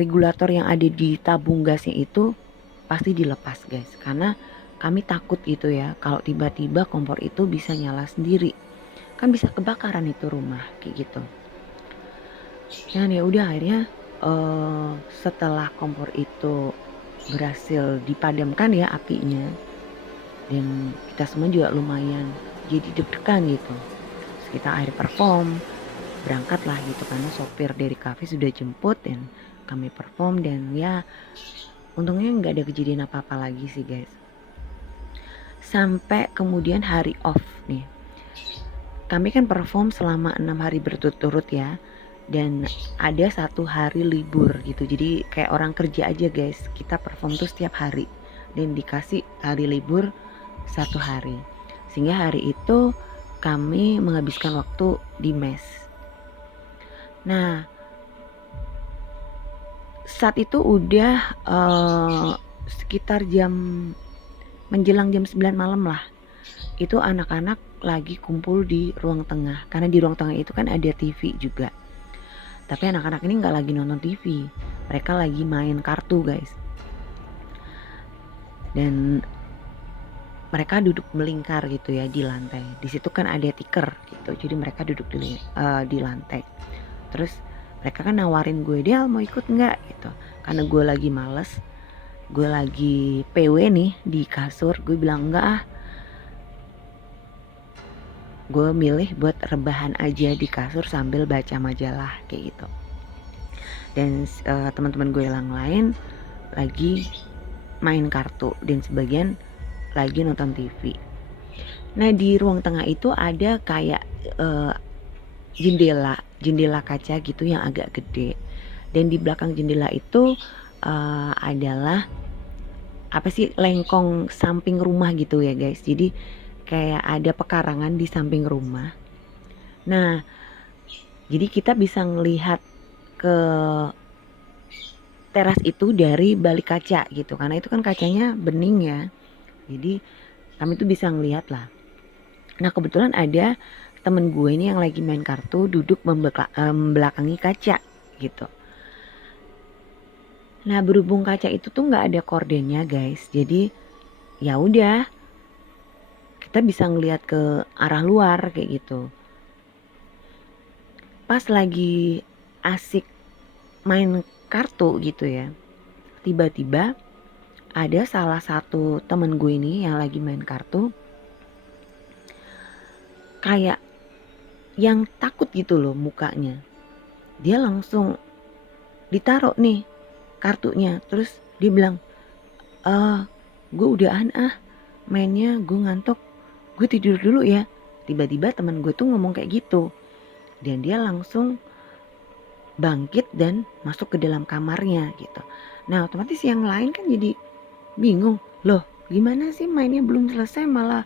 regulator yang ada di tabung gasnya itu pasti dilepas guys, karena kami takut gitu ya kalau tiba-tiba kompor itu bisa nyala sendiri, kan bisa kebakaran itu rumah kayak gitu. Dan ya udah akhirnya setelah kompor itu berhasil dipadamkan ya apinya, dan kita semua juga lumayan jadi deg-degan gitu. Terus kita akhirnya perform, berangkat lah gitu karena sopir dari kafe sudah jemput dan kami perform. Dan ya untungnya nggak ada kejadian apa-apa lagi sih guys. Sampai kemudian hari off nih, kami kan perform selama 6 hari berturut-turut ya, dan ada 1 hari libur gitu. Jadi kayak orang kerja aja guys, kita perform tuh setiap hari dan dikasih hari libur 1 hari, sehingga hari itu kami menghabiskan waktu di mes. Nah saat itu udah sekitar menjelang jam 9 malam lah, itu anak-anak lagi kumpul di ruang tengah, karena di ruang tengah itu kan ada TV juga. Tapi anak-anak ini nggak lagi nonton TV, mereka lagi main kartu guys. Dan mereka duduk melingkar gitu ya di lantai. Di situ kan ada tikar gitu, jadi mereka duduk di lantai. Terus mereka kan nawarin gue, "Del mau ikut nggak?" gitu. Karena gue lagi males, gue lagi PW nih di kasur, gue bilang enggak ah. Gue milih buat rebahan aja di kasur sambil baca majalah kayak gitu. Dan teman-teman gue yang lain lagi main kartu dan sebagian lagi nonton TV. Nah di ruang tengah itu ada kayak jendela kaca gitu yang agak gede, dan di belakang jendela itu adalah lengkong samping rumah gitu ya guys. Jadi kayak ada pekarangan di samping rumah. Nah jadi kita bisa ngelihat ke teras itu dari balik kaca gitu, karena itu kan kacanya bening ya, jadi kami tuh bisa ngelihat lah. Nah kebetulan ada temen gue ini yang lagi main kartu duduk membelakangi kaca gitu. Nah berhubung kaca itu tuh nggak ada kordennya guys, jadi ya udah kita bisa ngelihat ke arah luar kayak gitu. Pas lagi asik main kartu gitu ya, tiba-tiba ada salah satu temen gue ini yang lagi main kartu kayak yang takut gitu loh mukanya. Dia langsung ditaruh nih kartunya, terus dia bilang, gue udahan mainnya, gue ngantuk, gue tidur dulu ya. Tiba-tiba teman gue tuh ngomong kayak gitu, dan dia langsung bangkit dan masuk ke dalam kamarnya gitu. Nah otomatis yang lain kan jadi bingung, loh gimana sih mainnya belum selesai malah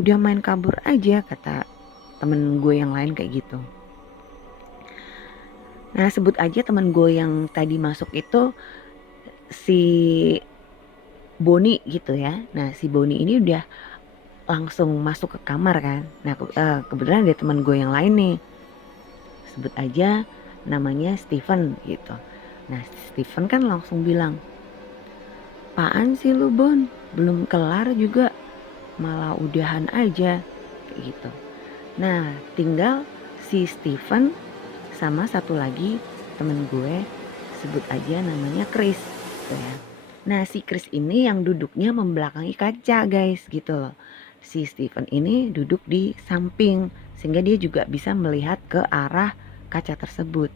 udah main kabur aja, kata temen gue yang lain kayak gitu. Nah sebut aja temen gue yang tadi masuk itu si Boni gitu ya. Nah si Boni ini udah langsung masuk ke kamar kan. Nah kebetulan ada teman gue yang lain nih, sebut aja namanya Steven gitu. Nah Steven kan langsung bilang, "Apaan sih lu Bon, belum kelar juga malah udahan aja," kayak gitu. Nah tinggal si Steven sama satu lagi temen gue sebut aja namanya Chris gitu ya. Nah si Chris ini yang duduknya membelakangi kaca guys gitu loh. Si Steven ini duduk di samping sehingga dia juga bisa melihat ke arah kaca tersebut.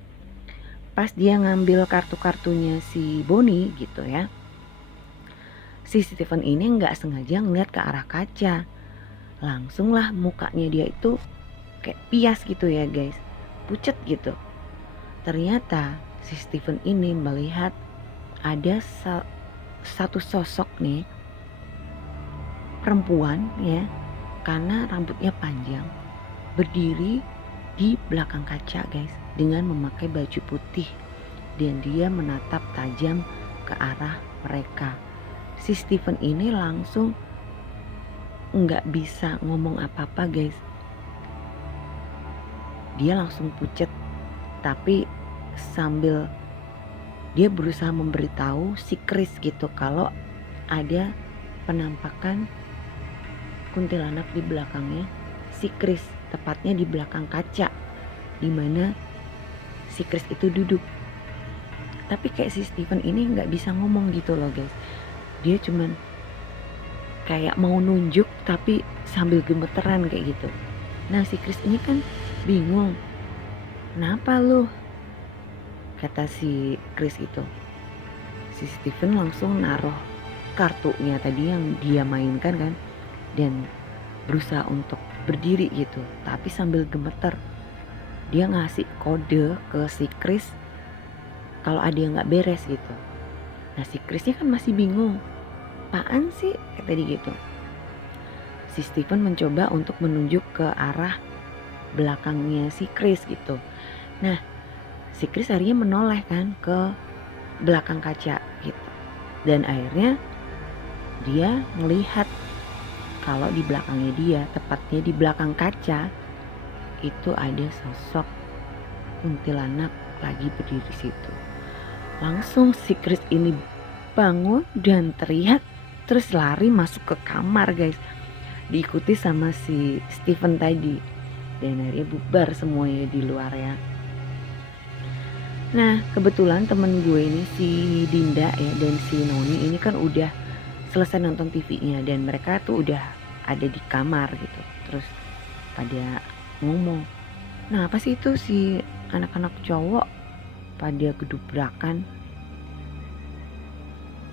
Pas dia ngambil kartu-kartunya si Bonnie gitu ya, si Steven ini nggak sengaja ngeliat ke arah kaca. Langsung lah mukanya dia itu kayak pias gitu ya guys, pucet gitu. Ternyata si Steven ini melihat ada satu sosok nih, perempuan ya, karena rambutnya panjang, berdiri di belakang kaca guys dengan memakai baju putih, dan dia menatap tajam ke arah mereka. Si Steven ini langsung nggak bisa ngomong apa-apa guys, dia langsung pucet, tapi sambil dia berusaha memberitahu si Chris gitu kalau ada penampakan kuntilanak di belakangnya si Chris, tepatnya di belakang kaca di mana si Chris itu duduk. Tapi kayak si Steven ini nggak bisa ngomong gitu loh guys, dia cuman kayak mau nunjuk tapi sambil gemeteran kayak gitu. Nah si Chris ini kan bingung, kenapa lu, kata si Chris itu. Si Steven langsung naruh kartunya tadi yang dia mainkan kan, dan berusaha untuk berdiri gitu, tapi sambil gemeter. Dia ngasih kode ke si Chris kalau ada yang nggak beres gitu. Nah si Chrisnya kan masih bingung, apaan sih kayak tadi gitu. Si Steven mencoba untuk menunjuk ke arah belakangnya si Chris gitu. Nah si Chris akhirnya menoleh kan ke belakang kaca gitu, dan akhirnya dia melihat kalau di belakangnya dia, tepatnya di belakang kaca, itu ada sosok kuntilanak lagi berdiri di situ. Langsung si Chris ini bangun dan teriak, terus lari masuk ke kamar guys, diikuti sama si Steven tadi, dan akhirnya bubar semuanya di luar ya. Nah kebetulan temen gue ini si Dinda ya dan si Noni ini kan udah selesai nonton TV-nya, dan mereka tuh udah ada di kamar gitu. Terus pada ngomong, nah apa sih itu si anak-anak cowok pada gedubrakan.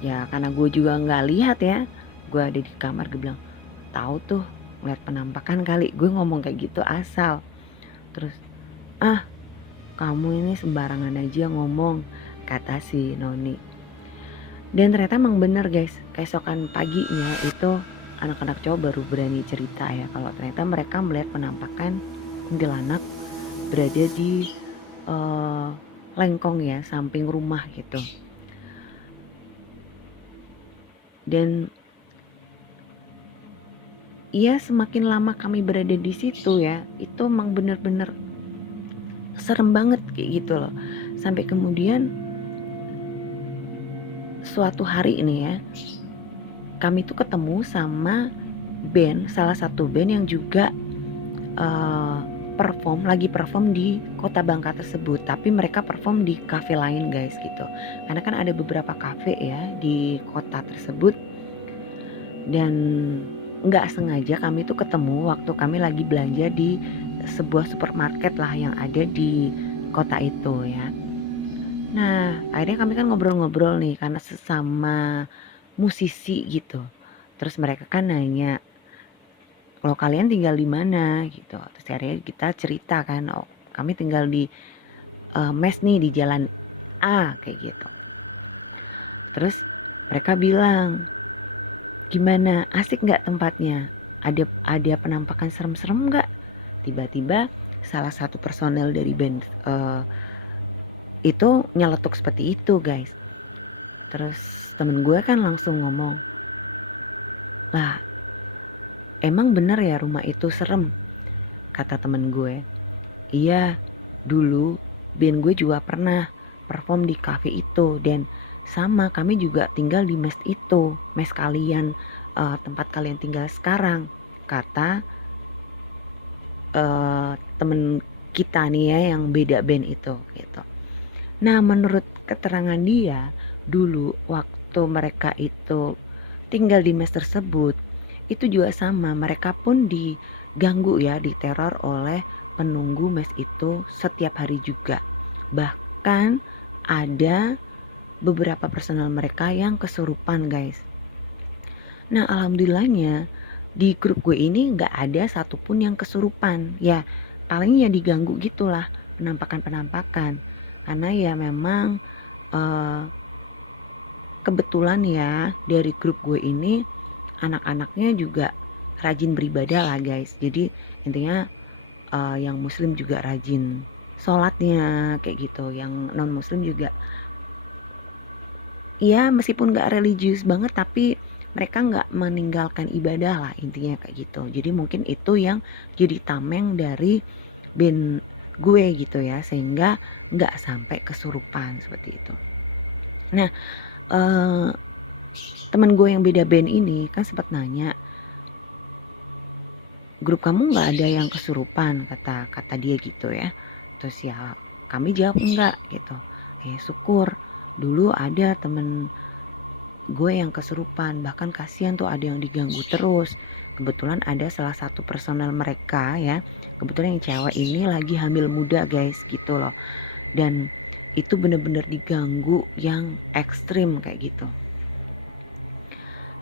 Ya karena gue juga nggak lihat ya, gue ada di kamar, gue bilang tahu tuh ngeliat penampakan kali, gue ngomong kayak gitu asal. Terus kamu ini sembarangan aja ngomong, kata si Noni. Dan ternyata emang bener guys, keesokan paginya itu anak-anak cowok baru berani cerita ya kalau ternyata mereka melihat penampakan kuntilanak berada di lengkong ya, samping rumah gitu. Dan iya semakin lama kami berada di situ ya, itu emang bener-bener serem banget kayak gitu loh. Sampai kemudian suatu hari ini ya, kami tuh ketemu sama band, salah satu band yang juga lagi perform di kota Bangka tersebut, tapi mereka perform di kafe lain guys gitu. Karena kan ada beberapa kafe ya di kota tersebut, dan nggak sengaja kami tuh ketemu waktu kami lagi belanja di sebuah supermarket lah yang ada di kota itu ya. Nah akhirnya kami kan ngobrol-ngobrol nih karena sesama musisi gitu. Terus mereka kan nanya, kalau kalian tinggal di mana gitu. Terus akhirnya kita cerita kan, oh kami tinggal di mes nih di jalan A kayak gitu. Terus mereka bilang, gimana, asik nggak tempatnya? Ada penampakan serem-serem nggak? Tiba-tiba salah satu personel dari band itu nyeletuk seperti itu guys. Terus temen gue kan langsung ngomong, lah emang bener ya rumah itu serem, kata temen gue. Iya, dulu band gue juga pernah perform di cafe itu, dan sama kami juga tinggal di mes itu, mes kalian, tempat kalian tinggal sekarang, kata temen kita nih ya yang beda band itu gitu. Nah menurut keterangan dia dulu waktu mereka itu tinggal di mes tersebut, itu juga sama, mereka pun diganggu ya, diteror oleh penunggu mes itu setiap hari juga. Bahkan ada beberapa personel mereka yang kesurupan, guys. Nah, alhamdulillahnya di grup gue ini nggak ada satupun yang kesurupan. Ya, paling ya diganggu gitulah penampakan-penampakan. Karena ya memang eh, kebetulan ya dari grup gue ini anak-anaknya juga rajin beribadah lah, guys. Jadi intinya yang muslim juga rajin sholatnya kayak gitu. Yang non muslim juga ya meskipun nggak religius banget tapi mereka nggak meninggalkan ibadah lah, intinya kayak gitu. Jadi mungkin itu yang jadi tameng dari band gue gitu ya, sehingga nggak sampai kesurupan seperti itu. Nah, temen gue yang beda band ini kan sempat nanya, grup kamu nggak ada yang kesurupan, kata dia gitu ya. Terus ya kami jawab enggak gitu. Syukur, dulu ada temen gue yang kesurupan, bahkan kasihan tuh ada yang diganggu terus. Kebetulan ada salah satu personel mereka ya, kebetulan yang cewek ini lagi hamil muda, guys, gitu loh. Dan itu bener-bener diganggu yang ekstrim kayak gitu.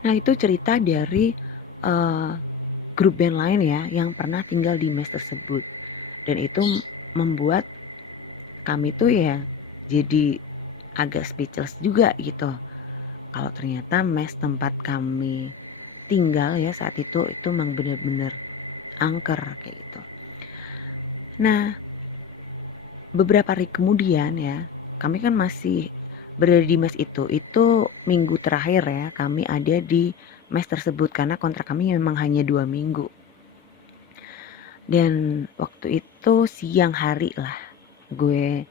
Nah, itu cerita dari grup band lain ya yang pernah tinggal di mes tersebut. Dan itu membuat kami tuh ya jadi agak speechless juga gitu. Kalau ternyata mes tempat kami tinggal ya saat itu memang benar-benar angker kayak gitu. Nah, beberapa hari kemudian ya, kami kan masih berada di mes itu. Itu minggu terakhir ya, kami ada di mes tersebut karena kontrak kami memang hanya 2 minggu. Dan waktu itu siang hari lah, gue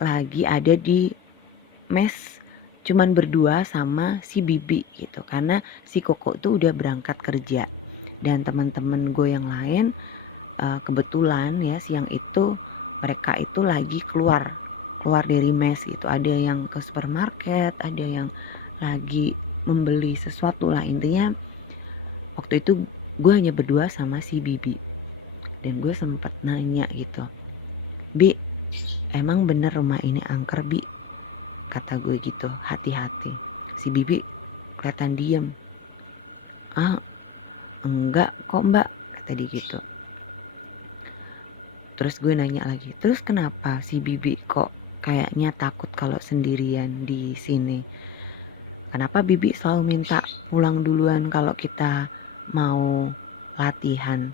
lagi ada di mes cuman berdua sama si Bibi gitu, karena si Koko tuh udah berangkat kerja. Dan teman-teman gue yang lain kebetulan ya siang itu mereka itu lagi keluar dari mes gitu. Ada yang ke supermarket, ada yang lagi membeli sesuatu lah, intinya waktu itu gue hanya berdua sama si Bibi. Dan gue sempat nanya gitu, Bi, emang bener rumah ini angker, Bi? Kata gue gitu, hati-hati. Si Bibi kelihatan diem. Ah, enggak kok, Mbak, kata dia gitu. Terus gue nanya lagi, terus kenapa si Bibi kok kayaknya takut kalau sendirian di sini? Kenapa Bibi selalu minta pulang duluan kalau kita mau latihan?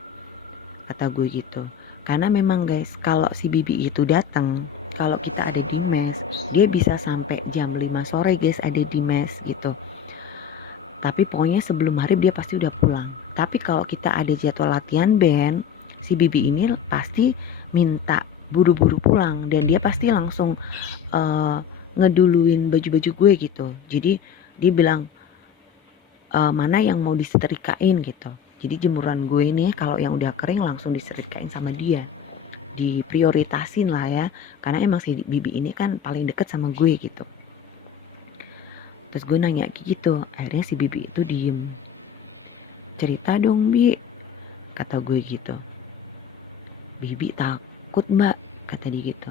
Kata gue gitu. Karena memang guys, kalau si Bibi itu datang, kalau kita ada di mes, dia bisa sampai jam 5 sore guys ada di mes gitu. Tapi pokoknya sebelum maghrib dia pasti udah pulang. Tapi kalau kita ada jadwal latihan band, si Bibi ini pasti minta buru-buru pulang dan dia pasti langsung ngeduluin baju-baju gue gitu. Jadi dia bilang mana yang mau disetrikain gitu. Jadi jemuran gue ini kalau yang udah kering langsung disetrikain sama dia. Diprioritasin lah ya. Karena emang si Bibi ini kan paling deket sama gue gitu. Terus gue nanya gitu, akhirnya si Bibi itu diem. Cerita dong, Bi, kata gue gitu. Bibi takut, Mbak, kata dia gitu.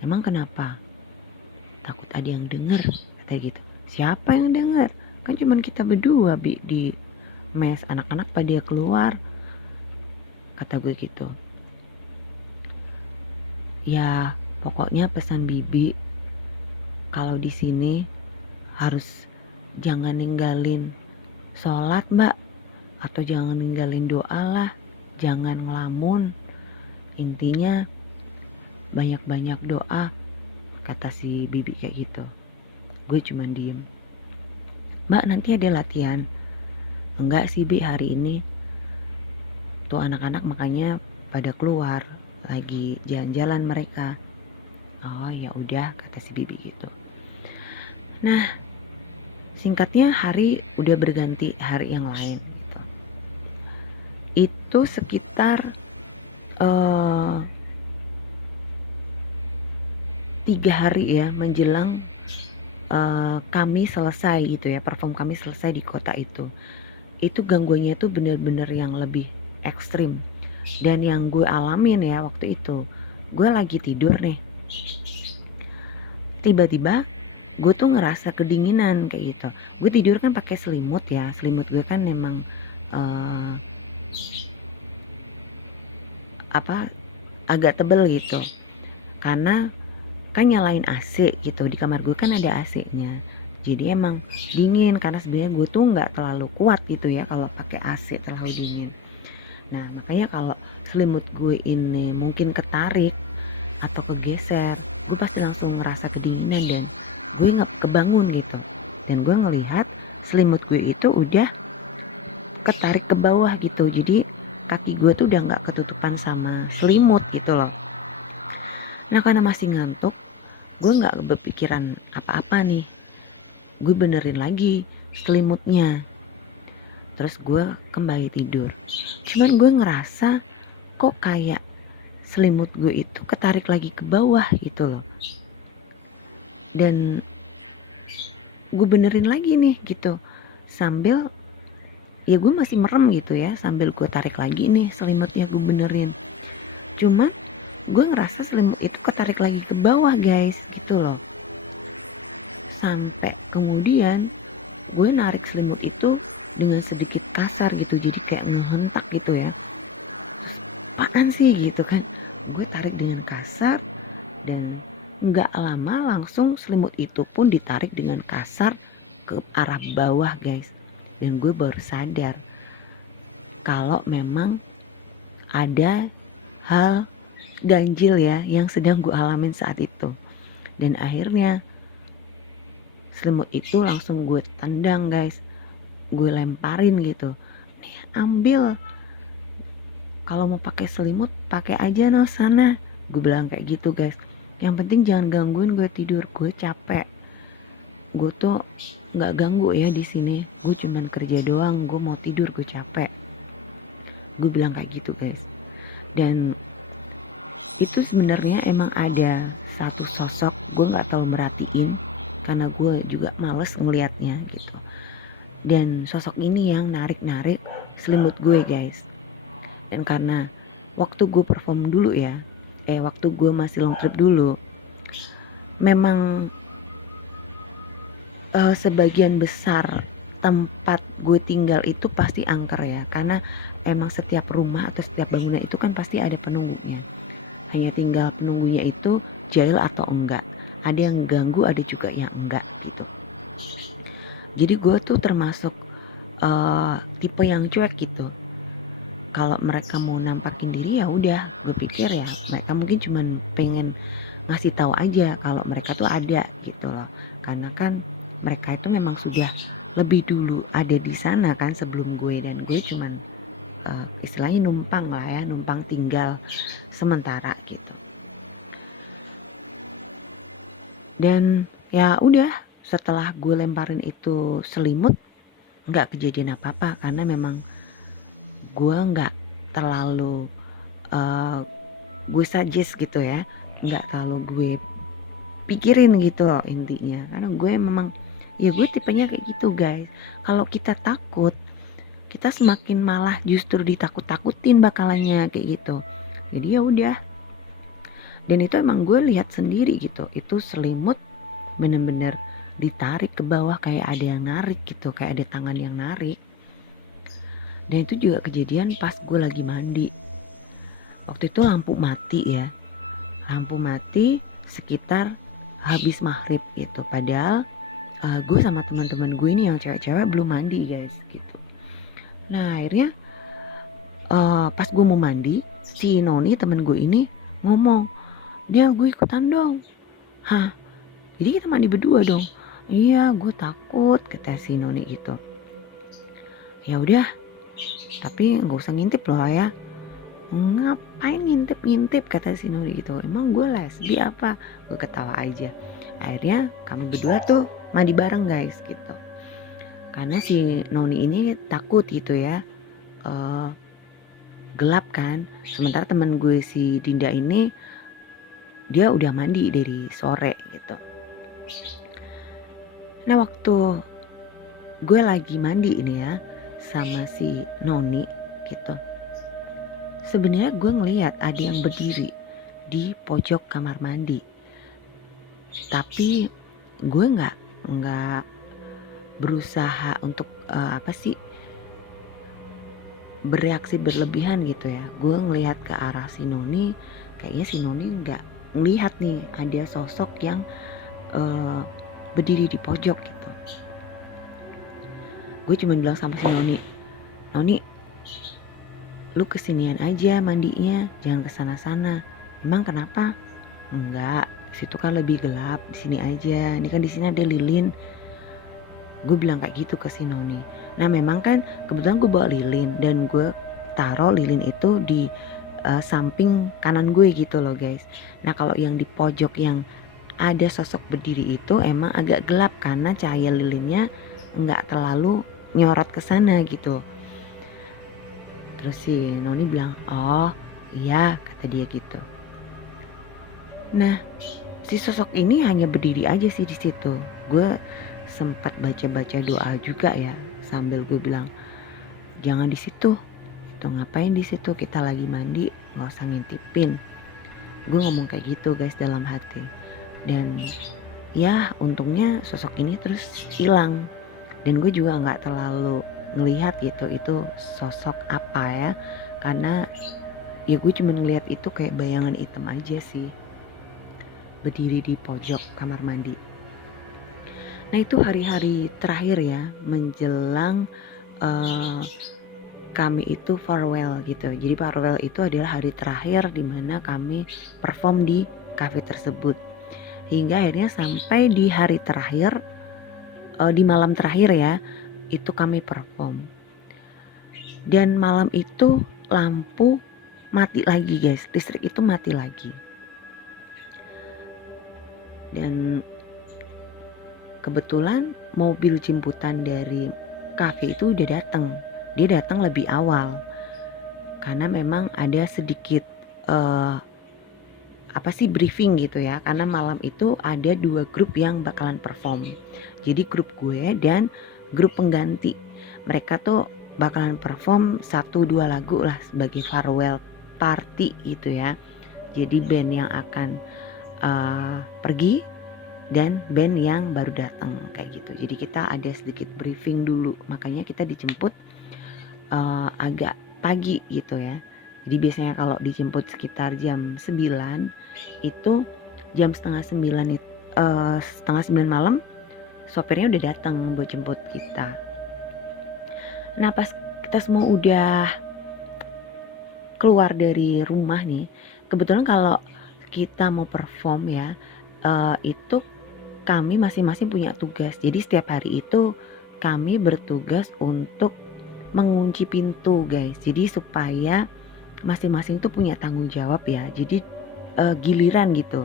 Emang kenapa? Takut ada yang denger, kata dia gitu. Siapa yang denger? Kan cuman kita berdua, Bi, di mes, anak-anak pada keluar, kata gue gitu. Ya, pokoknya pesan Bibi, kalau di sini harus jangan ninggalin sholat, Mbak, atau jangan ninggalin doa lah, jangan ngelamun. Intinya banyak-banyak doa, kata si Bibi kayak gitu. Gue cuman diem. Mbak, nanti ada latihan? Enggak sih, Bi, hari ini. Tuh anak-anak makanya pada keluar, lagi jalan-jalan mereka. Oh ya udah, kata si Bibi gitu. Nah, singkatnya hari udah berganti hari yang lain gitu. Itu sekitar 3 hari ya menjelang kami selesai gitu ya, perform kami selesai di kota itu gangguannya tuh bener-bener yang lebih ekstrim. Dan yang gue alamin ya waktu itu, gue lagi tidur nih, tiba-tiba gue tuh ngerasa kedinginan kayak gitu. Gue tidur kan pakai selimut ya, selimut gue kan memang uh, agak tebel gitu, karena kan nyalain AC gitu, di kamar gue kan ada AC-nya, jadi emang dingin karena sebenarnya gue tuh nggak terlalu kuat gitu ya kalau pakai AC terlalu dingin. Nah makanya kalau selimut gue ini mungkin ketarik atau kegeser, gue pasti langsung ngerasa kedinginan dan gue nggak kebangun gitu. Dan gue ngelihat selimut gue itu udah ketarik ke bawah gitu, jadi kaki gue tuh udah nggak ketutupan sama selimut gitu loh. Nah karena masih ngantuk, gue nggak berpikiran apa-apa nih, gue benerin lagi selimutnya, terus gue kembali tidur. Cuman gue ngerasa kok kayak selimut gue itu ketarik lagi ke bawah gitu loh, dan gue benerin lagi nih gitu, sambil ya gue masih merem gitu ya, sambil gue tarik lagi nih selimutnya, gue benerin. Cuman gue ngerasa selimut itu ketarik lagi ke bawah guys gitu loh, sampai kemudian gue narik selimut itu dengan sedikit kasar gitu, jadi kayak ngehentak gitu ya. Terus apaan sih gitu kan, gue tarik dengan kasar dan nggak lama langsung selimut itu pun ditarik dengan kasar ke arah bawah guys. Dan gue baru sadar kalau memang ada hal ganjil ya yang sedang gue alamin saat itu. Dan akhirnya selimut itu langsung gue tendang guys, gue lemparin gitu, nih ambil, kalau mau pakai selimut pakai aja no sana, gue bilang kayak gitu guys. Yang penting jangan gangguin gue tidur, gue capek. Gue tuh nggak ganggu ya di sini, gue cuman kerja doang, gue mau tidur, gue capek. Gue bilang kayak gitu guys. Dan itu sebenarnya emang ada satu sosok, gue nggak terlalu merhatiin karena gue juga males ngelihatnya gitu. Dan sosok ini yang narik-narik selimut gue guys. Dan karena waktu gue perform dulu ya, waktu gue masih long trip dulu, memang sebagian besar tempat gue tinggal itu pasti angker ya, karena emang setiap rumah atau setiap bangunan itu kan pasti ada penunggunya. Hanya tinggal penunggunya itu jahil atau enggak. Ada yang ganggu, ada juga yang enggak gitu. Jadi gue tuh termasuk tipe yang cuek gitu. Kalau mereka mau nampakin diri ya udah, gue pikir ya mereka mungkin cuman pengen ngasih tahu aja kalau mereka tuh ada gitu loh. Karena kan mereka itu memang sudah lebih dulu ada di sana kan sebelum gue, dan gue cuman istilahnya numpang lah ya, numpang tinggal sementara gitu. Dan ya udah, setelah gue lemparin itu selimut, nggak kejadian apa-apa karena memang gue nggak terlalu gue suggest gitu ya, nggak terlalu gue pikirin gitu loh intinya, karena gue memang ya gue tipenya kayak gitu guys. Kalau kita takut, kita semakin malah justru ditakut-takutin bakalannya kayak gitu. Jadi ya udah, dan itu emang gue lihat sendiri gitu, itu selimut bener-bener ditarik ke bawah, kayak ada yang narik gitu, kayak ada tangan yang narik. Dan itu juga kejadian pas gue lagi mandi. Waktu itu lampu mati ya, lampu mati sekitar habis maghrib gitu. Padahal gue sama teman-teman gue ini yang cewek-cewek belum mandi guys gitu. Nah akhirnya pas gue mau mandi, si Noni temen gue ini ngomong, dia gue ikutan dong. Hah? Jadi kita mandi berdua dong? Iya, gue takut, kata si Noni gitu. Ya udah, tapi nggak usah ngintip loh ya. Ngapain ngintip-ngintip, kata si Noni gitu. Emang gue lesbi apa? Gue ketawa aja. Akhirnya kami berdua tuh mandi bareng guys gitu. Karena si Noni ini takut gitu ya, gelap kan. Sementara teman gue si Dinda ini dia udah mandi dari sore gitu. Nah waktu gue lagi mandi ini ya sama si Noni gitu, sebenarnya gue ngelihat ada yang berdiri di pojok kamar mandi, tapi gue nggak berusaha untuk bereaksi berlebihan gitu ya. Gue ngelihat ke arah si Noni, kayaknya si Noni nggak ngelihat nih ada sosok yang berdiri di pojok gitu. Gue cuma bilang sama si Noni, Noni, lu kesinian aja mandinya, jangan kesana-sana. Emang kenapa? Enggak, situ kan lebih gelap, di sini aja. Ini kan di sini ada lilin. Gue bilang kayak gitu ke si Noni. Nah memang kan kebetulan gue bawa lilin dan gue taruh lilin itu di samping kanan gue gitu loh guys. Nah kalau yang di pojok yang ada sosok berdiri itu emang agak gelap karena cahaya lilinnya nggak terlalu nyorot ke sana gitu. Terus si Noni bilang, oh iya, kata dia gitu. Nah si sosok ini hanya berdiri aja sih di situ. Gue sempat baca-baca doa juga ya sambil gue bilang, jangan di situ. Itu ngapain di situ? Kita lagi mandi, nggak usah ngintipin. Gue ngomong kayak gitu guys dalam hati. Dan ya untungnya sosok ini terus hilang. Dan gue juga nggak terlalu ngelihat gitu itu sosok apa ya, karena ya gue cuma ngelihat itu kayak bayangan hitam aja sih berdiri di pojok kamar mandi. Nah itu hari-hari terakhir ya menjelang kami itu farewell gitu. Jadi farewell itu adalah hari terakhir di mana kami perform di cafe tersebut. Hingga akhirnya sampai di hari terakhir, di malam terakhir ya, itu kami perform. Dan malam itu lampu mati lagi guys, listrik itu mati lagi. Dan kebetulan mobil jemputan dari cafe itu udah datang. Dia datang lebih awal karena memang ada sedikit briefing gitu ya, karena malam itu ada 2 grup yang bakalan perform. Jadi grup gue dan grup pengganti, mereka tuh bakalan perform 1-2 lagu lah sebagai farewell party gitu ya. Jadi band yang akan pergi dan band yang baru datang kayak gitu. Jadi kita ada sedikit briefing dulu, makanya kita dijemput agak pagi gitu ya. Jadi biasanya kalau dijemput sekitar jam 9, itu jam setengah 9 malam sopirnya udah datang buat jemput kita. Nah pas kita semua udah keluar dari rumah nih, kebetulan kalau kita mau perform ya, itu kami masing-masing punya tugas. Jadi setiap hari itu kami bertugas untuk mengunci pintu guys. Jadi supaya masing-masing tuh punya tanggung jawab ya. Jadi giliran gitu,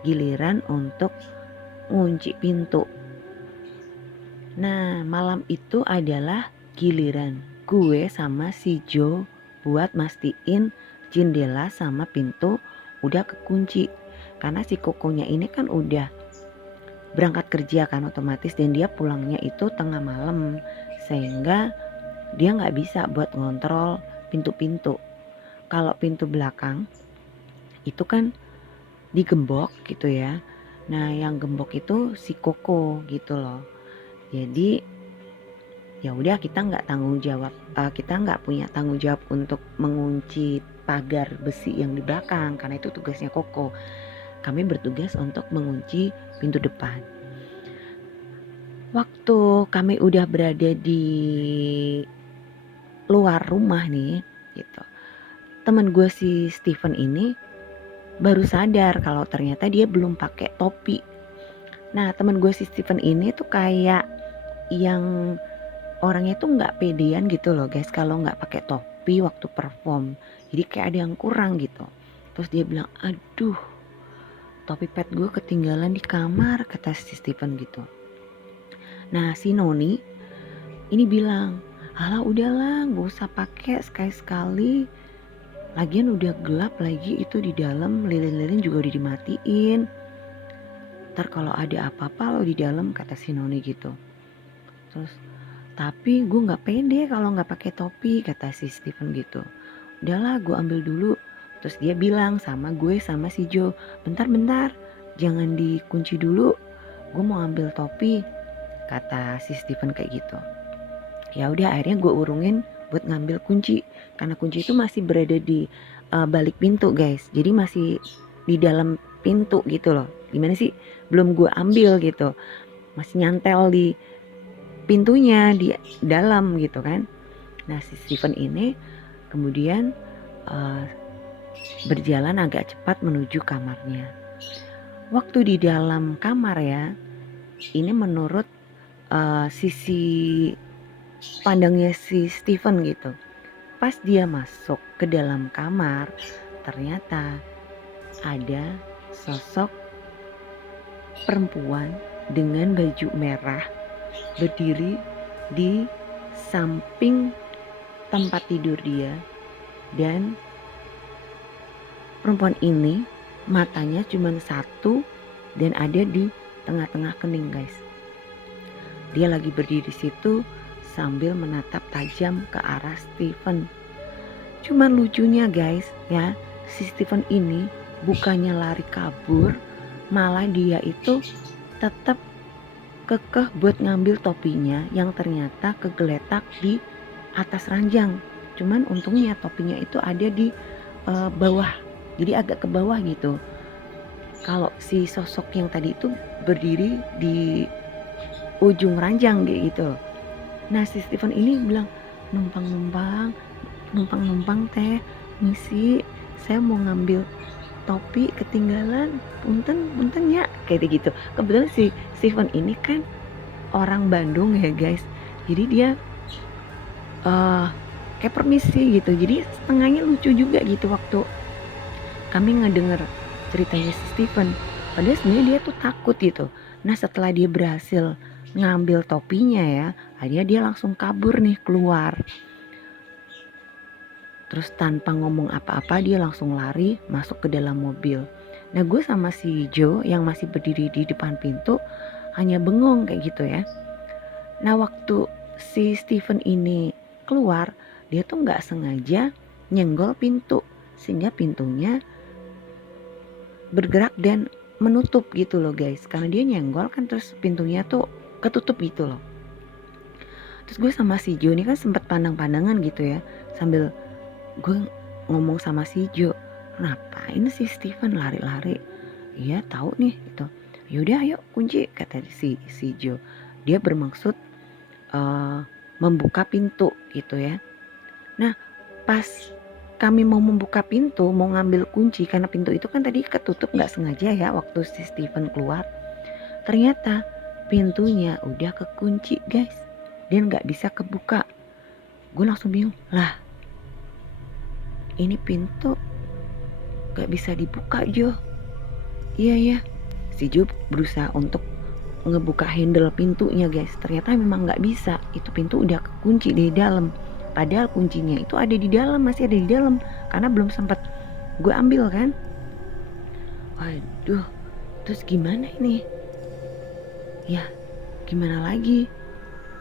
giliran untuk ngunci pintu. Nah malam itu adalah giliran gue sama si Jo buat mastiin jendela sama pintu udah kekunci. Karena si kokonya ini kan udah berangkat kerja kan otomatis, dan dia pulangnya itu tengah malam, sehingga dia nggak bisa buat ngontrol pintu-pintu. Kalau pintu belakang itu kan digembok gitu ya. Nah yang gembok itu si Koko gitu loh. Jadi ya udah kita nggak punya tanggung jawab untuk mengunci pagar besi yang di belakang karena itu tugasnya Koko. Kami bertugas untuk mengunci pintu depan. Waktu kami udah berada di luar rumah nih gitu, teman gue si Steven ini baru sadar kalau ternyata dia belum pakai topi. Nah teman gue si Steven ini tuh kayak yang orangnya tuh nggak pedean gitu loh guys kalau nggak pakai topi waktu perform. Jadi kayak ada yang kurang gitu. Terus dia bilang, aduh topi pet gue ketinggalan di kamar, kata si Steven gitu. Nah si Noni ini bilang, alah udahlah gak usah pakai sekali-sekali, Lagian udah gelap lagi itu di dalam, lilin-lilin juga udah dimatiin. Ntar kalau ada apa-apa lo di dalam, kata si Noni gitu. Terus, tapi gue nggak pede kalau nggak pakai topi, kata si Steven gitu. Udahlah, gue ambil dulu. Terus dia bilang sama gue sama si Joe, bentar, jangan dikunci dulu. Gue mau ambil topi, kata si Steven kayak gitu. Ya udah, akhirnya gue urungin buat ngambil kunci, karena kunci itu masih berada di balik pintu guys, jadi masih di dalam pintu gitu loh. Gimana sih, belum gue ambil gitu, masih nyantel di pintunya di dalam gitu kan. Nah si Steven ini kemudian berjalan agak cepat menuju kamarnya. Waktu di dalam kamar ya, ini menurut sisi pandangnya si Steven gitu. Pas dia masuk ke dalam kamar, ternyata ada sosok perempuan dengan baju merah berdiri di samping tempat tidur dia, dan perempuan ini matanya cuma satu dan ada di tengah-tengah kening guys. Dia lagi berdiri di situ sambil menatap tajam ke arah Steven. Cuman lucunya guys ya, si Steven ini bukannya lari kabur, malah dia itu tetap kekeh buat ngambil topinya yang ternyata kegeletak di atas ranjang. Cuman untungnya topinya itu ada di bawah, jadi agak ke bawah gitu. Kalau si sosok yang tadi itu berdiri di ujung ranjang gitu. Nah si Steven ini bilang, numpang teh, misi, saya mau ngambil topi ketinggalan, punten ya, kayak gitu. Kebetulan si Steven ini kan orang Bandung ya guys, jadi dia kayak permisi gitu, jadi setengahnya lucu juga gitu waktu kami ngedenger ceritanya si Steven. Padahal sebenarnya dia tuh takut gitu. Nah setelah dia berhasil ngambil topinya ya, akhirnya dia langsung kabur nih keluar. Terus tanpa ngomong apa-apa dia langsung lari masuk ke dalam mobil. Nah gue sama si Joe yang masih berdiri di depan pintu hanya bengong kayak gitu ya. Nah waktu si Steven ini keluar, dia tuh gak sengaja nyenggol pintu, sehingga pintunya bergerak dan menutup gitu loh guys. Karena dia nyenggol kan, terus pintunya tuh ketutup gitu loh. Terus gue sama si Joe ini kan sempat pandang-pandangan gitu ya, sambil gue ngomong sama si Joe, ngapain si Steven lari-lari? Iya tahu nih gitu. Yaudah ayo kunci, kata si Joe. Dia bermaksud membuka pintu gitu ya. Nah pas kami mau membuka pintu, mau ngambil kunci, karena pintu itu kan tadi ketutup gak sengaja ya waktu si Steven keluar. Ternyata pintunya udah kekunci guys, dan gak bisa kebuka. Gue langsung bingung, lah ini pintu gak bisa dibuka Jo. Iya ya, si Jo berusaha untuk ngebuka handle pintunya guys, ternyata memang gak bisa, itu pintu udah kekunci di dalam. Padahal kuncinya itu ada di dalam, masih ada di dalam, karena belum sempat gue ambil kan. Waduh, terus gimana ini? Ya, gimana lagi?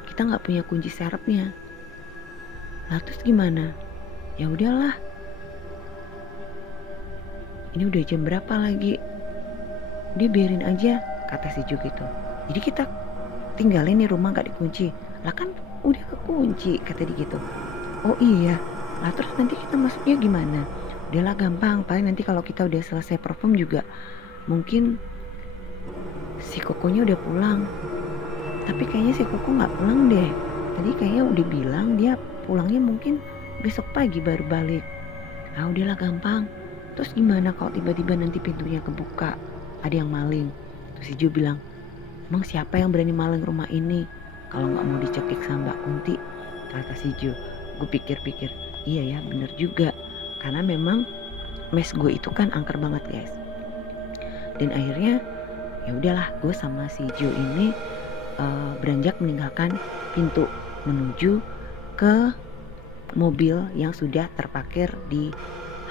Kita nggak punya kunci serepnya. Lah terus gimana? Ya udahlah. Ini udah jam berapa lagi? Dia biarin aja, kata si Jo gitu. Jadi kita tinggalin nih rumah gak dikunci. Lah kan udah kekunci, kata dia gitu. Oh iya, lah terus nanti kita masuknya gimana? Udahlah gampang, paling nanti kalau kita udah selesai perform juga mungkin si Kokonya udah pulang. Tapi kayaknya si Koko gak pulang deh. Tadi kayaknya udah bilang dia pulangnya mungkin besok pagi baru balik. Ah udahlah gampang. Terus gimana kalau tiba-tiba nanti pintunya kebuka, ada yang maling? Terus si Jo bilang, emang siapa yang berani maling rumah ini kalau gak mau dicekik sama Mbak Kunti, kata si Jo. Gue pikir-pikir, iya ya bener juga, karena memang mes gue itu kan angker banget guys. Dan akhirnya ya udahlah, gue sama si Jo ini beranjak meninggalkan pintu menuju ke mobil yang sudah terparkir di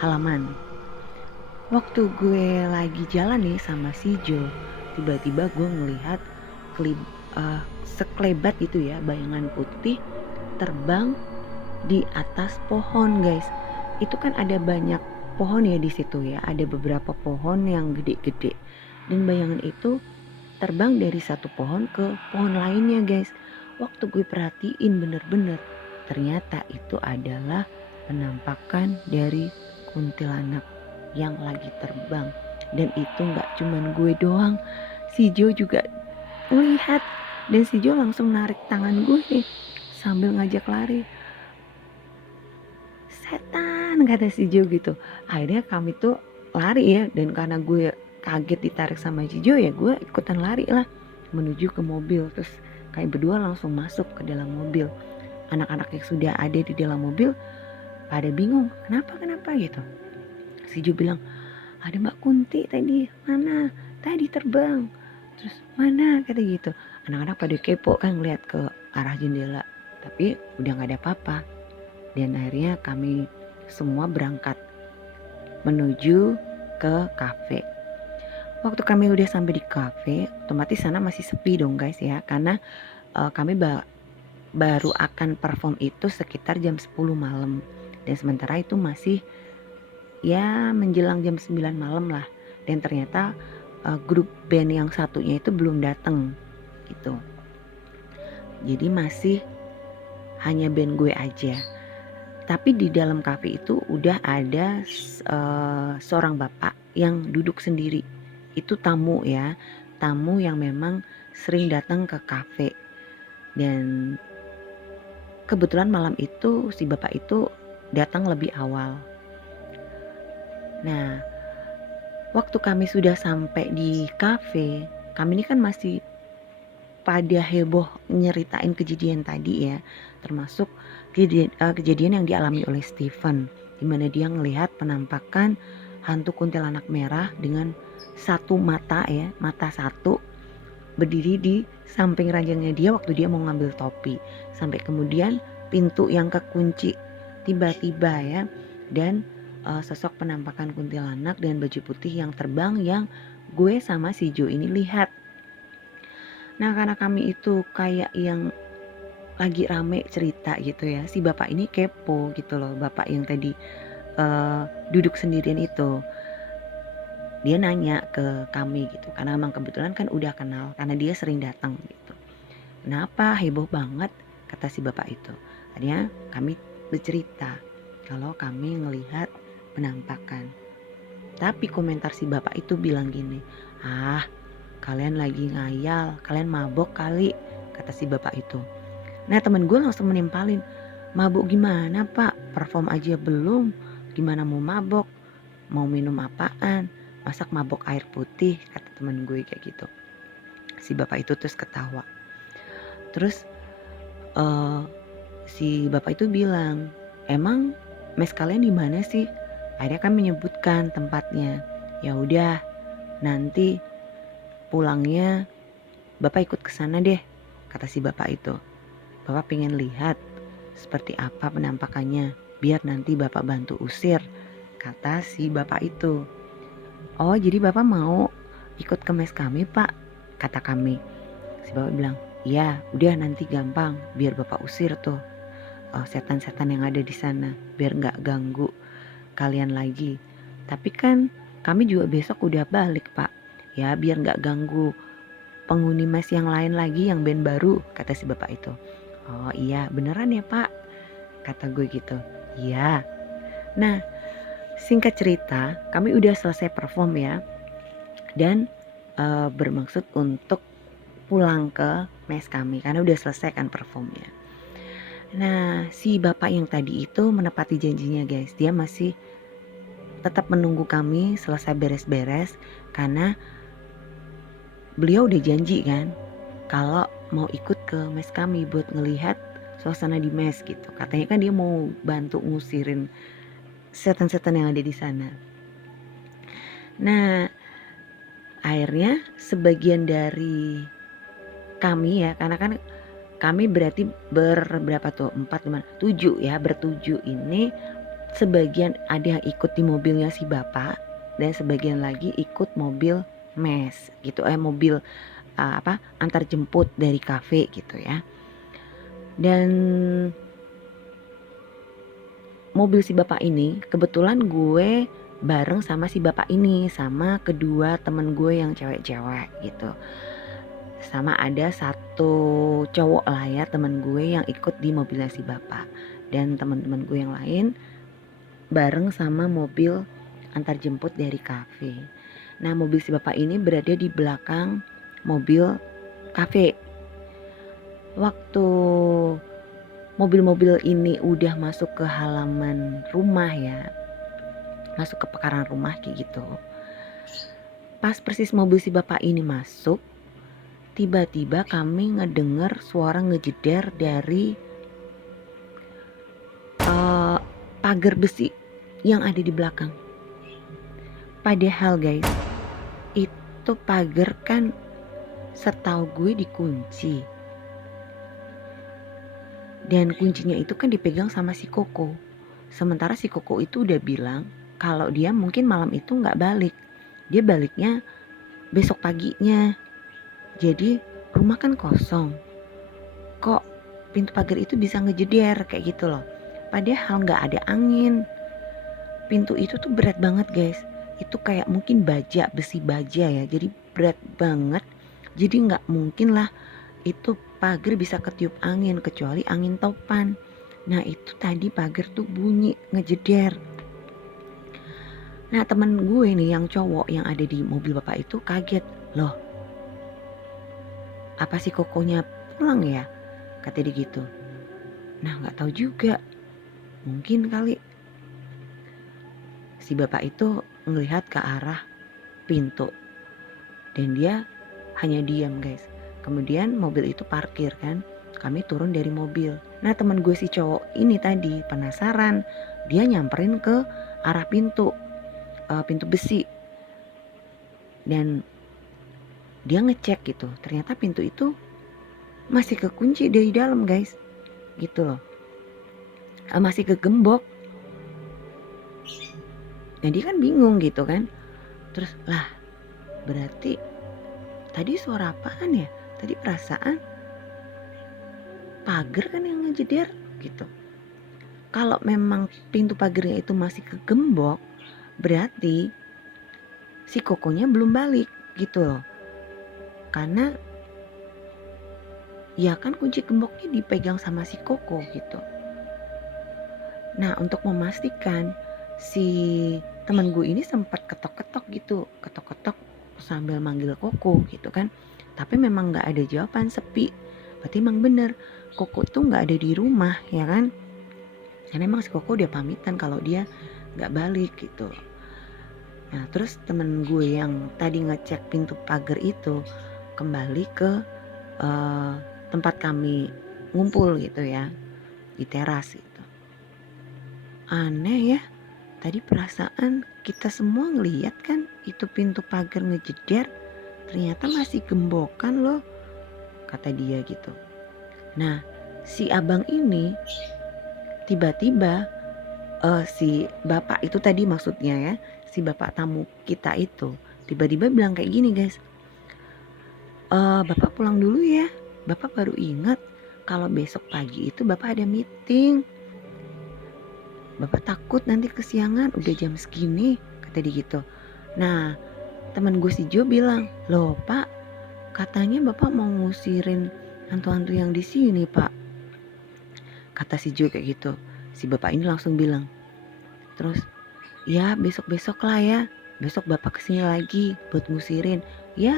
halaman. Waktu gue lagi jalan nih sama si Jo, tiba-tiba gue ngelihat sekelebat gitu ya, bayangan putih terbang di atas pohon, guys. Itu kan ada banyak pohon ya di situ ya, ada beberapa pohon yang gede-gede. Dan bayangan itu terbang dari satu pohon ke pohon lainnya, guys. Waktu gue perhatiin bener-bener, ternyata itu adalah penampakan dari kuntilanak yang lagi terbang. Dan itu gak cuman gue doang, si Jo juga melihat. Dan si Jo langsung narik tangan gue nih sambil ngajak lari. Setan, kata si Jo gitu. Akhirnya kami tuh lari ya, dan karena gue kaget ditarik sama si Jo ya, gue ikutan lari lah menuju ke mobil. Terus kayak berdua langsung masuk ke dalam mobil. Anak-anak yang sudah ada di dalam mobil pada bingung, kenapa gitu. Si Jo bilang, ada Mbak Kunti tadi, mana? Tadi terbang. Terus mana? Kata gitu. Anak-anak pada kepo kan ngeliat ke arah jendela, tapi udah gak ada apa-apa. Dan akhirnya kami semua berangkat menuju ke kafe. Waktu kami udah sampai di kafe, otomatis sana masih sepi dong guys ya, karena kami baru akan perform itu sekitar jam 10 malam. Dan sementara itu masih ya menjelang jam 9 malam lah. Dan ternyata grup band yang satunya itu belum datang gitu. Jadi masih hanya band gue aja. Tapi di dalam kafe itu udah ada seorang bapak yang duduk sendiri. Itu tamu ya, tamu yang memang sering datang ke kafe. Dan kebetulan malam itu si bapak itu datang lebih awal. Nah, waktu kami sudah sampai di kafe, kami ini kan masih pada heboh nyeritain kejadian tadi ya, termasuk kejadian yang dialami oleh Stephen, di mana dia ngelihat penampakan hantu kuntilanak merah dengan satu mata ya, mata satu, berdiri di samping ranjangnya dia waktu dia mau ngambil topi. Sampai kemudian pintu yang kekunci tiba-tiba ya, dan sosok penampakan kuntilanak dengan baju putih yang terbang yang gue sama si Jo ini lihat. Nah, karena kami itu kayak yang lagi rame cerita gitu ya, si bapak ini kepo gitu loh, bapak yang tadi duduk sendirian itu. Dia nanya ke kami gitu, karena emang kebetulan kan udah kenal, karena dia sering datang gitu. Kenapa heboh banget, kata si bapak itu. Akhirnya kami bercerita kalau kami ngelihat penampakan. Tapi komentar si bapak itu bilang gini, kalian lagi ngayal, kalian mabok kali, kata si bapak itu. Nah, temen gue langsung menimpalin, mabok gimana pak, perform aja belum, gimana mau mabok, mau minum apaan, masak mabok air putih, kata temen gue kayak gitu. Si bapak itu terus ketawa. Terus si bapak itu bilang, emang mes kalian di mana sih? Akhirnya kami menyebutkan tempatnya. Ya udah, nanti pulangnya bapak ikut ke sana deh, kata si bapak itu. Bapak pengen lihat seperti apa penampakannya, biar nanti bapak bantu usir, kata si bapak itu. Oh, jadi bapak mau ikut ke mes kami pak, kata kami. Si bapak bilang, iya udah nanti gampang, biar bapak usir tuh setan-setan yang ada di sana, biar gak ganggu kalian lagi. Tapi kan kami juga besok udah balik pak, ya biar gak ganggu penghuni mes yang lain lagi yang band baru, kata si bapak itu. Oh iya beneran ya pak, kata gue gitu. Iya. Nah, singkat cerita kami udah selesai perform ya, dan bermaksud untuk pulang ke mes kami karena udah selesai kan performnya. Nah, si bapak yang tadi itu menepati janjinya guys, dia masih tetap menunggu kami selesai beres-beres karena beliau udah janji kan kalau mau ikut ke mes kami buat ngelihat suasana di mes gitu. Katanya kan dia mau bantu ngusirin setan-setan yang ada di sana. Nah, akhirnya sebagian dari kami ya, karena kan kami berarti berberapa tuh, 4, 5, 7 ya, bertujuh ini sebagian ada yang ikut di mobilnya si bapak dan sebagian lagi ikut mobil mes gitu, mobil antar jemput dari kafe gitu ya. Dan mobil si bapak ini kebetulan gue bareng sama si bapak ini sama kedua temen gue yang cewek-cewek gitu, sama ada satu cowok lah ya temen gue yang ikut di mobilnya si bapak, dan teman-teman gue yang lain bareng sama mobil antar jemput dari kafe. Nah, mobil si bapak ini berada di belakang mobil kafe. Waktu mobil-mobil ini udah masuk ke halaman rumah ya, masuk ke pekarangan rumah kayak gitu. Pas persis mobil si bapak ini masuk, tiba-tiba kami ngedenger suara ngejeder dari pagar besi yang ada di belakang. Padahal guys, itu pagar kan setahu gue dikunci. Dan kuncinya itu kan dipegang sama si Koko. Sementara si Koko itu udah bilang kalau dia mungkin malam itu gak balik. Dia baliknya besok paginya. Jadi rumah kan kosong. Kok pintu pagar itu bisa ngejeder kayak gitu loh. Padahal gak ada angin. Pintu itu tuh berat banget guys. Itu kayak mungkin baja, besi baja ya. Jadi berat banget. Jadi gak mungkin lah itu pagar bisa ketiup angin kecuali angin topan. Nah itu tadi pagar tuh bunyi ngejeder. Nah temen gue nih yang cowok yang ada di mobil bapak itu kaget. Loh, apa si Kokonya pulang ya? Kata dia gitu. Nah gak tahu juga. Mungkin kali. Si bapak itu ngelihat ke arah pintu. Dan dia hanya diam guys. Kemudian mobil itu parkir kan. Kami turun dari mobil. Nah teman gue si cowok ini tadi penasaran. Dia nyamperin ke arah pintu besi. Dan dia ngecek gitu. Ternyata pintu itu masih kekunci dari dalam guys. Gitu loh. Masih kegembok. Nah dia kan bingung gitu kan. Terus lah berarti tadi suara apaan ya? Tadi perasaan pagar kan yang ngejeder gitu. Kalau memang pintu pagarnya itu masih kegembok, berarti si Kokonya belum balik gitu loh. Karena ya kan kunci gemboknya dipegang sama si Koko gitu. Nah untuk memastikan, si temen gue ini sempat ketok-ketok gitu, ketok-ketok sambil manggil Koko gitu kan. Tapi memang gak ada jawaban, sepi. Berarti emang bener Koko tuh gak ada di rumah ya kan. Karena emang si Koko udah pamitan kalau dia gak balik gitu. Nah terus temen gue yang tadi ngecek pintu pagar itu kembali ke tempat kami ngumpul gitu ya, di teras gitu. Aneh ya, tadi perasaan kita semua ngeliat kan itu pintu pagar ngejeder, ternyata masih gembokan loh, kata dia gitu. Nah si abang ini tiba-tiba si bapak itu tadi maksudnya ya, si bapak tamu kita itu tiba-tiba bilang kayak gini guys, bapak pulang dulu ya, bapak baru ingat kalau besok pagi itu bapak ada meeting. Bapak takut nanti kesiangan, udah jam segini, kata dia gitu. Nah teman gue si Jo bilang, loh pak, katanya bapak mau ngusirin hantu-hantu yang di sini pak, kata si Jo kayak gitu. Si bapak ini langsung bilang, terus ya besok-besok lah ya, besok bapak kesini lagi buat ngusirin. Ya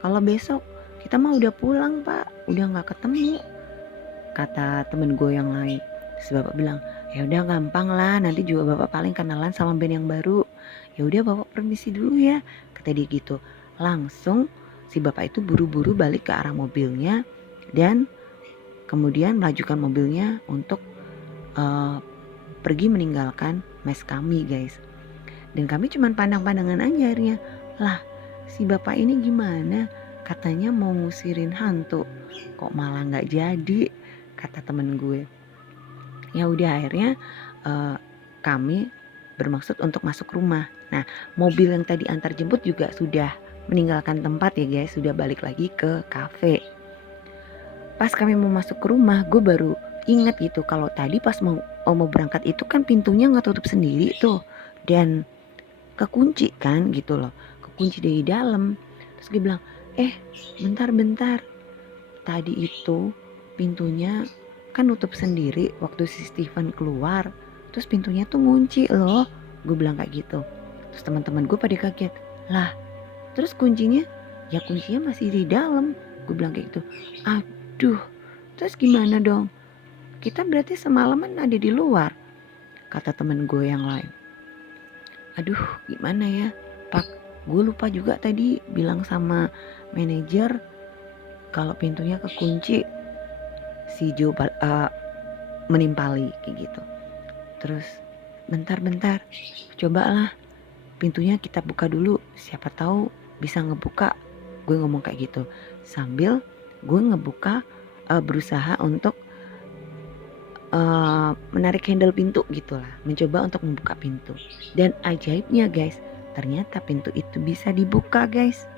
kalau besok kita mah udah pulang pak, udah gak ketemu, kata temen gue yang lain. Si bapak bilang, ya udah gampang lah, nanti juga bapak paling kenalan sama band yang baru. Ya udah bapak permisi dulu ya, kata dia gitu. Langsung si bapak itu buru-buru balik ke arah mobilnya dan kemudian melajukan mobilnya untuk pergi meninggalkan mes kami guys. Dan kami cuman pandang-pandangan aja akhirnya. Lah si bapak ini gimana? Katanya mau ngusirin hantu, kok malah gak jadi, kata temen gue. Ya udah akhirnya kami bermaksud untuk masuk rumah. Nah, mobil yang tadi antar jemput juga sudah meninggalkan tempat ya guys, sudah balik lagi ke kafe. Pas kami mau masuk ke rumah, gue baru inget gitu kalau tadi pas mau berangkat itu kan pintunya nggak tutup sendiri tuh, dan kekunci kan gitu loh, kekunci dari dalam. Terus gue bilang, bentar, tadi itu pintunya kan nutup sendiri waktu si Steven keluar, terus pintunya tuh ngunci loh, gue bilang kayak gitu. Terus teman-teman gue pada kaget, lah terus kuncinya? Ya kuncinya masih di dalam, gue bilang kayak gitu. Aduh, terus gimana dong? Kita berarti semalaman ada di luar, kata temen gue yang lain. Aduh, gimana ya, Pak? Gue lupa juga tadi bilang sama manajer kalau pintunya kekunci. Si Joe menimpali kayak gitu. Terus bentar, cobalah pintunya kita buka dulu, siapa tahu bisa ngebuka. Gue ngomong kayak gitu sambil gue ngebuka, berusaha untuk menarik handle pintu gitulah, mencoba untuk membuka pintu. Dan ajaibnya guys, ternyata pintu itu bisa dibuka guys.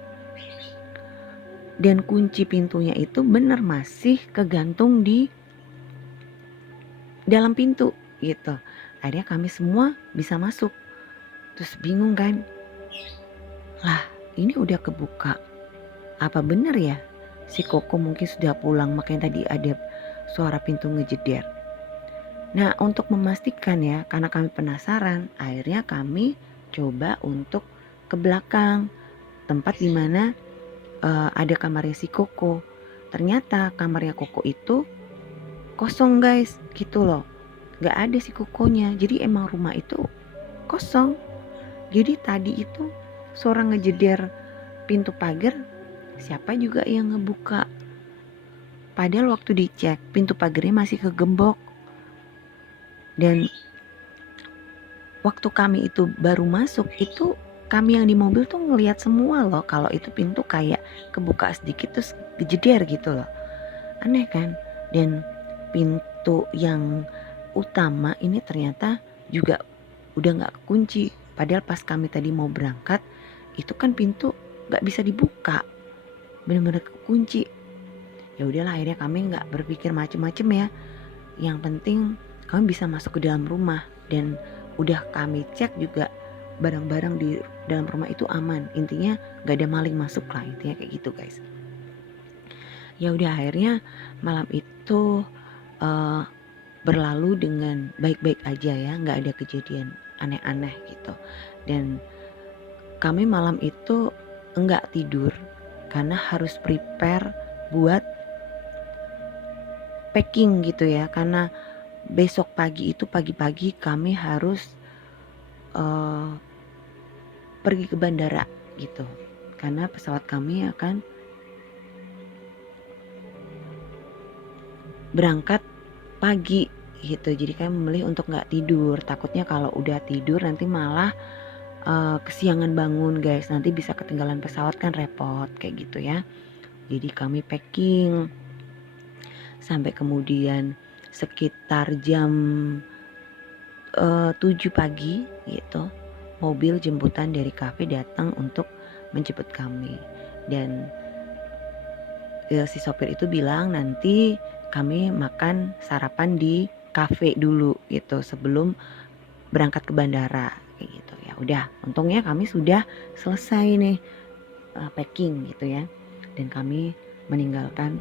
Dan kunci pintunya itu bener masih kegantung di dalam pintu gitu. Akhirnya kami semua bisa masuk. Terus bingung kan, lah ini udah kebuka, apa bener ya si Koko mungkin sudah pulang, makanya tadi ada suara pintu ngejeder. Nah, untuk memastikan ya, karena kami penasaran, akhirnya kami coba untuk ke belakang tempat dimana ada kamarnya si Koko. Ternyata kamarnya Koko itu kosong guys, gitu loh, gak ada si Kokonya. Jadi emang rumah itu kosong. Jadi tadi itu suara ngejeder pintu pagar, siapa juga yang ngebuka. Padahal waktu dicek pintu pagarnya masih kegembok. Dan waktu kami itu baru masuk, itu kami yang di mobil tuh ngelihat semua loh kalau itu pintu kayak kebuka sedikit terus kejeder gitu loh. Aneh kan? Dan pintu yang utama ini ternyata juga udah gak kunci. Padahal pas kami tadi mau berangkat, itu kan pintu gak bisa dibuka, bener-bener kekunci. Ya udahlah, akhirnya kami gak berpikir macem-macem ya. Yang penting kami bisa masuk ke dalam rumah, dan udah kami cek juga barang-barang di dalam rumah itu aman. Intinya gak ada maling masuk lah, intinya kayak gitu guys. Ya udah, akhirnya malam itu berlalu dengan baik-baik aja ya, nggak ada kejadian aneh-aneh gitu. Dan kami malam itu enggak tidur karena harus prepare buat packing gitu ya, karena besok pagi itu pagi-pagi kami harus pergi ke bandara gitu, karena pesawat kami akan berangkat pagi gitu. Jadi kami memilih untuk nggak tidur, takutnya kalau udah tidur nanti malah kesiangan bangun guys, nanti bisa ketinggalan pesawat kan repot kayak gitu ya. Jadi kami packing sampai kemudian sekitar jam 7 pagi gitu, mobil jemputan dari kafe datang untuk menjemput kami. Dan si sopir itu bilang nanti kami makan sarapan di kafe dulu gitu sebelum berangkat ke bandara kayak gitu. Ya udah, untungnya kami sudah selesai nih packing gitu ya, dan kami meninggalkan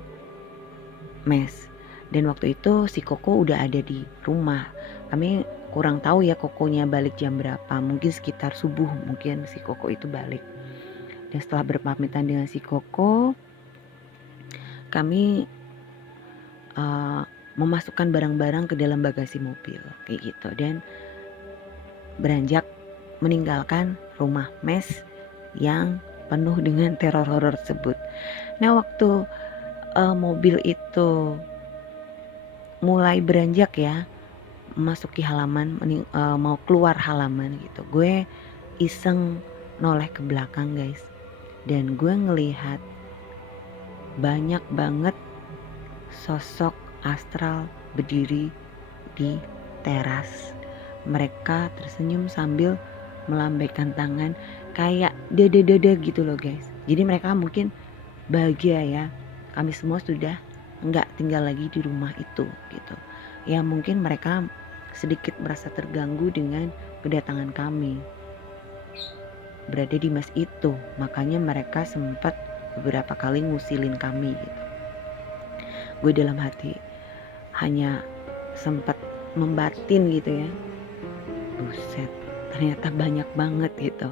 mes. Dan waktu itu si Koko udah ada di rumah. Kami kurang tahu ya Kokonya balik jam berapa, mungkin sekitar subuh mungkin si Koko itu balik. Dan setelah berpamitan dengan si Koko, kami memasukkan barang-barang ke dalam bagasi mobil kayak gitu, dan beranjak meninggalkan rumah mes yang penuh dengan teror horor tersebut. Nah, waktu mobil itu mulai beranjak ya memasuki halaman, mau keluar halaman gitu, gue iseng noleh ke belakang guys, dan gue ngelihat banyak banget sosok astral berdiri di teras mereka tersenyum sambil melambaikan tangan kayak dada gitu loh guys. Jadi mereka mungkin bahagia ya, kami semua sudah nggak tinggal lagi di rumah itu gitu. Ya mungkin mereka sedikit merasa terganggu dengan kedatangan kami berada di mes itu, makanya mereka sempat beberapa kali ngusilin kami gitu. Gue dalam hati hanya sempat membatin gitu ya, buset ternyata banyak banget gitu.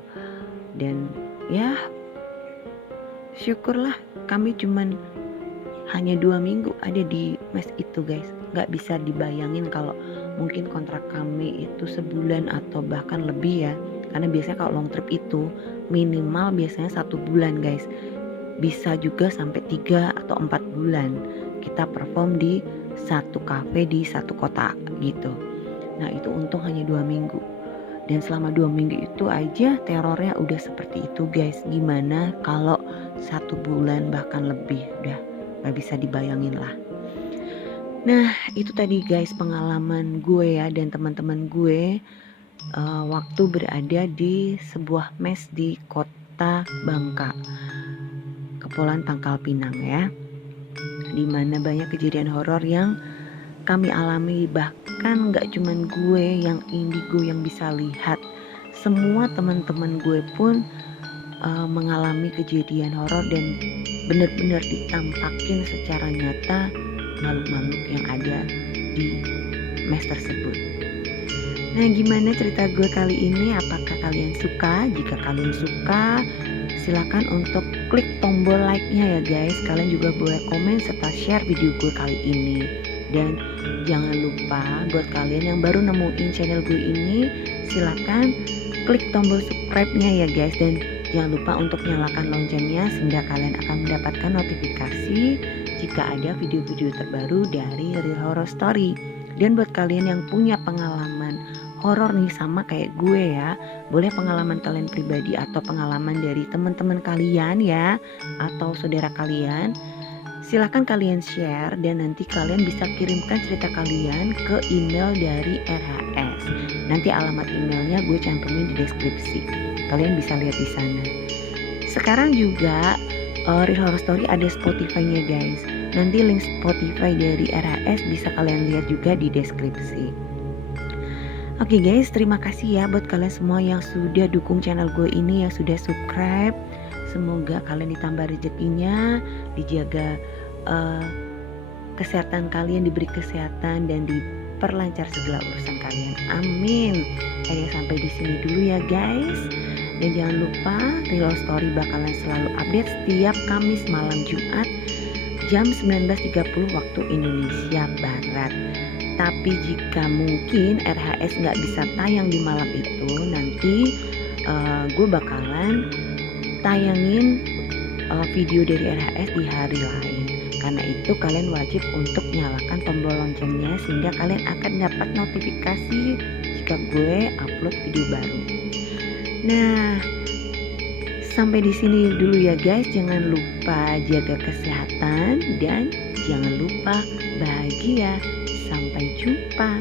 Dan ya syukurlah kami cuman hanya 2 minggu ada di mes itu guys. Gak bisa dibayangin kalau mungkin kontrak kami itu sebulan atau bahkan lebih ya, karena biasanya kalau long trip itu minimal biasanya 1 bulan guys, bisa juga sampai 3 atau 4 bulan kita perform di satu cafe di satu kota gitu. Nah itu untung hanya 2 minggu. Dan selama 2 minggu itu aja terornya udah seperti itu guys. Gimana kalau 1 bulan bahkan lebih, udah gak bisa dibayangin lah. Nah itu tadi guys pengalaman gue ya dan teman-teman gue waktu berada di sebuah mes di kota Bangka, Kepulauan Pangkal Pinang ya, dimana banyak kejadian horor yang kami alami. Bahkan gak cuman gue yang indigo yang bisa lihat, semua teman-teman gue pun mengalami kejadian horor dan benar-benar ditampakin secara nyata makhluk-makhluk yang ada di mes tersebut. Nah gimana cerita gue kali ini, apakah kalian suka? Jika kalian suka silakan untuk klik tombol like-nya ya guys. Kalian juga boleh komen serta share video gue kali ini. Dan jangan lupa buat kalian yang baru nemuin channel gue ini, silakan klik tombol subscribe-nya ya guys. Dan jangan lupa untuk nyalakan loncengnya sehingga kalian akan mendapatkan notifikasi jika ada video-video terbaru dari Real Horror Story. Dan buat kalian yang punya pengalaman horor nih sama kayak gue ya, boleh pengalaman kalian pribadi atau pengalaman dari teman-teman kalian ya atau saudara kalian, silahkan kalian share dan nanti kalian bisa kirimkan cerita kalian ke email dari RHS. Nanti alamat emailnya gue cantumin di deskripsi, kalian bisa lihat di sana. Sekarang juga Real Horror Story ada Spotify-nya guys. Nanti link Spotify dari RHS bisa kalian lihat juga di deskripsi. Oke guys, terima kasih ya buat kalian semua yang sudah dukung channel gue ini, yang sudah subscribe. Semoga kalian ditambah rezekinya, dijaga kesehatan kalian, diberi kesehatan dan diperlancar segala urusan kalian. Amin. Jadi sampai di sini dulu ya guys. Dan jangan lupa Real Story bakalan selalu update setiap Kamis malam Jumat jam 19.30 waktu Indonesia Barat. Tapi jika mungkin RHS nggak bisa tayang di malam itu, nanti gue bakalan tayangin video dari RHS di hari lain. Karena itu kalian wajib untuk nyalakan tombol loncengnya sehingga kalian akan dapat notifikasi jika gue upload video baru. Nah, sampai di sini dulu ya guys. Jangan lupa jaga kesehatan dan jangan lupa bahagia. Sampai jumpa.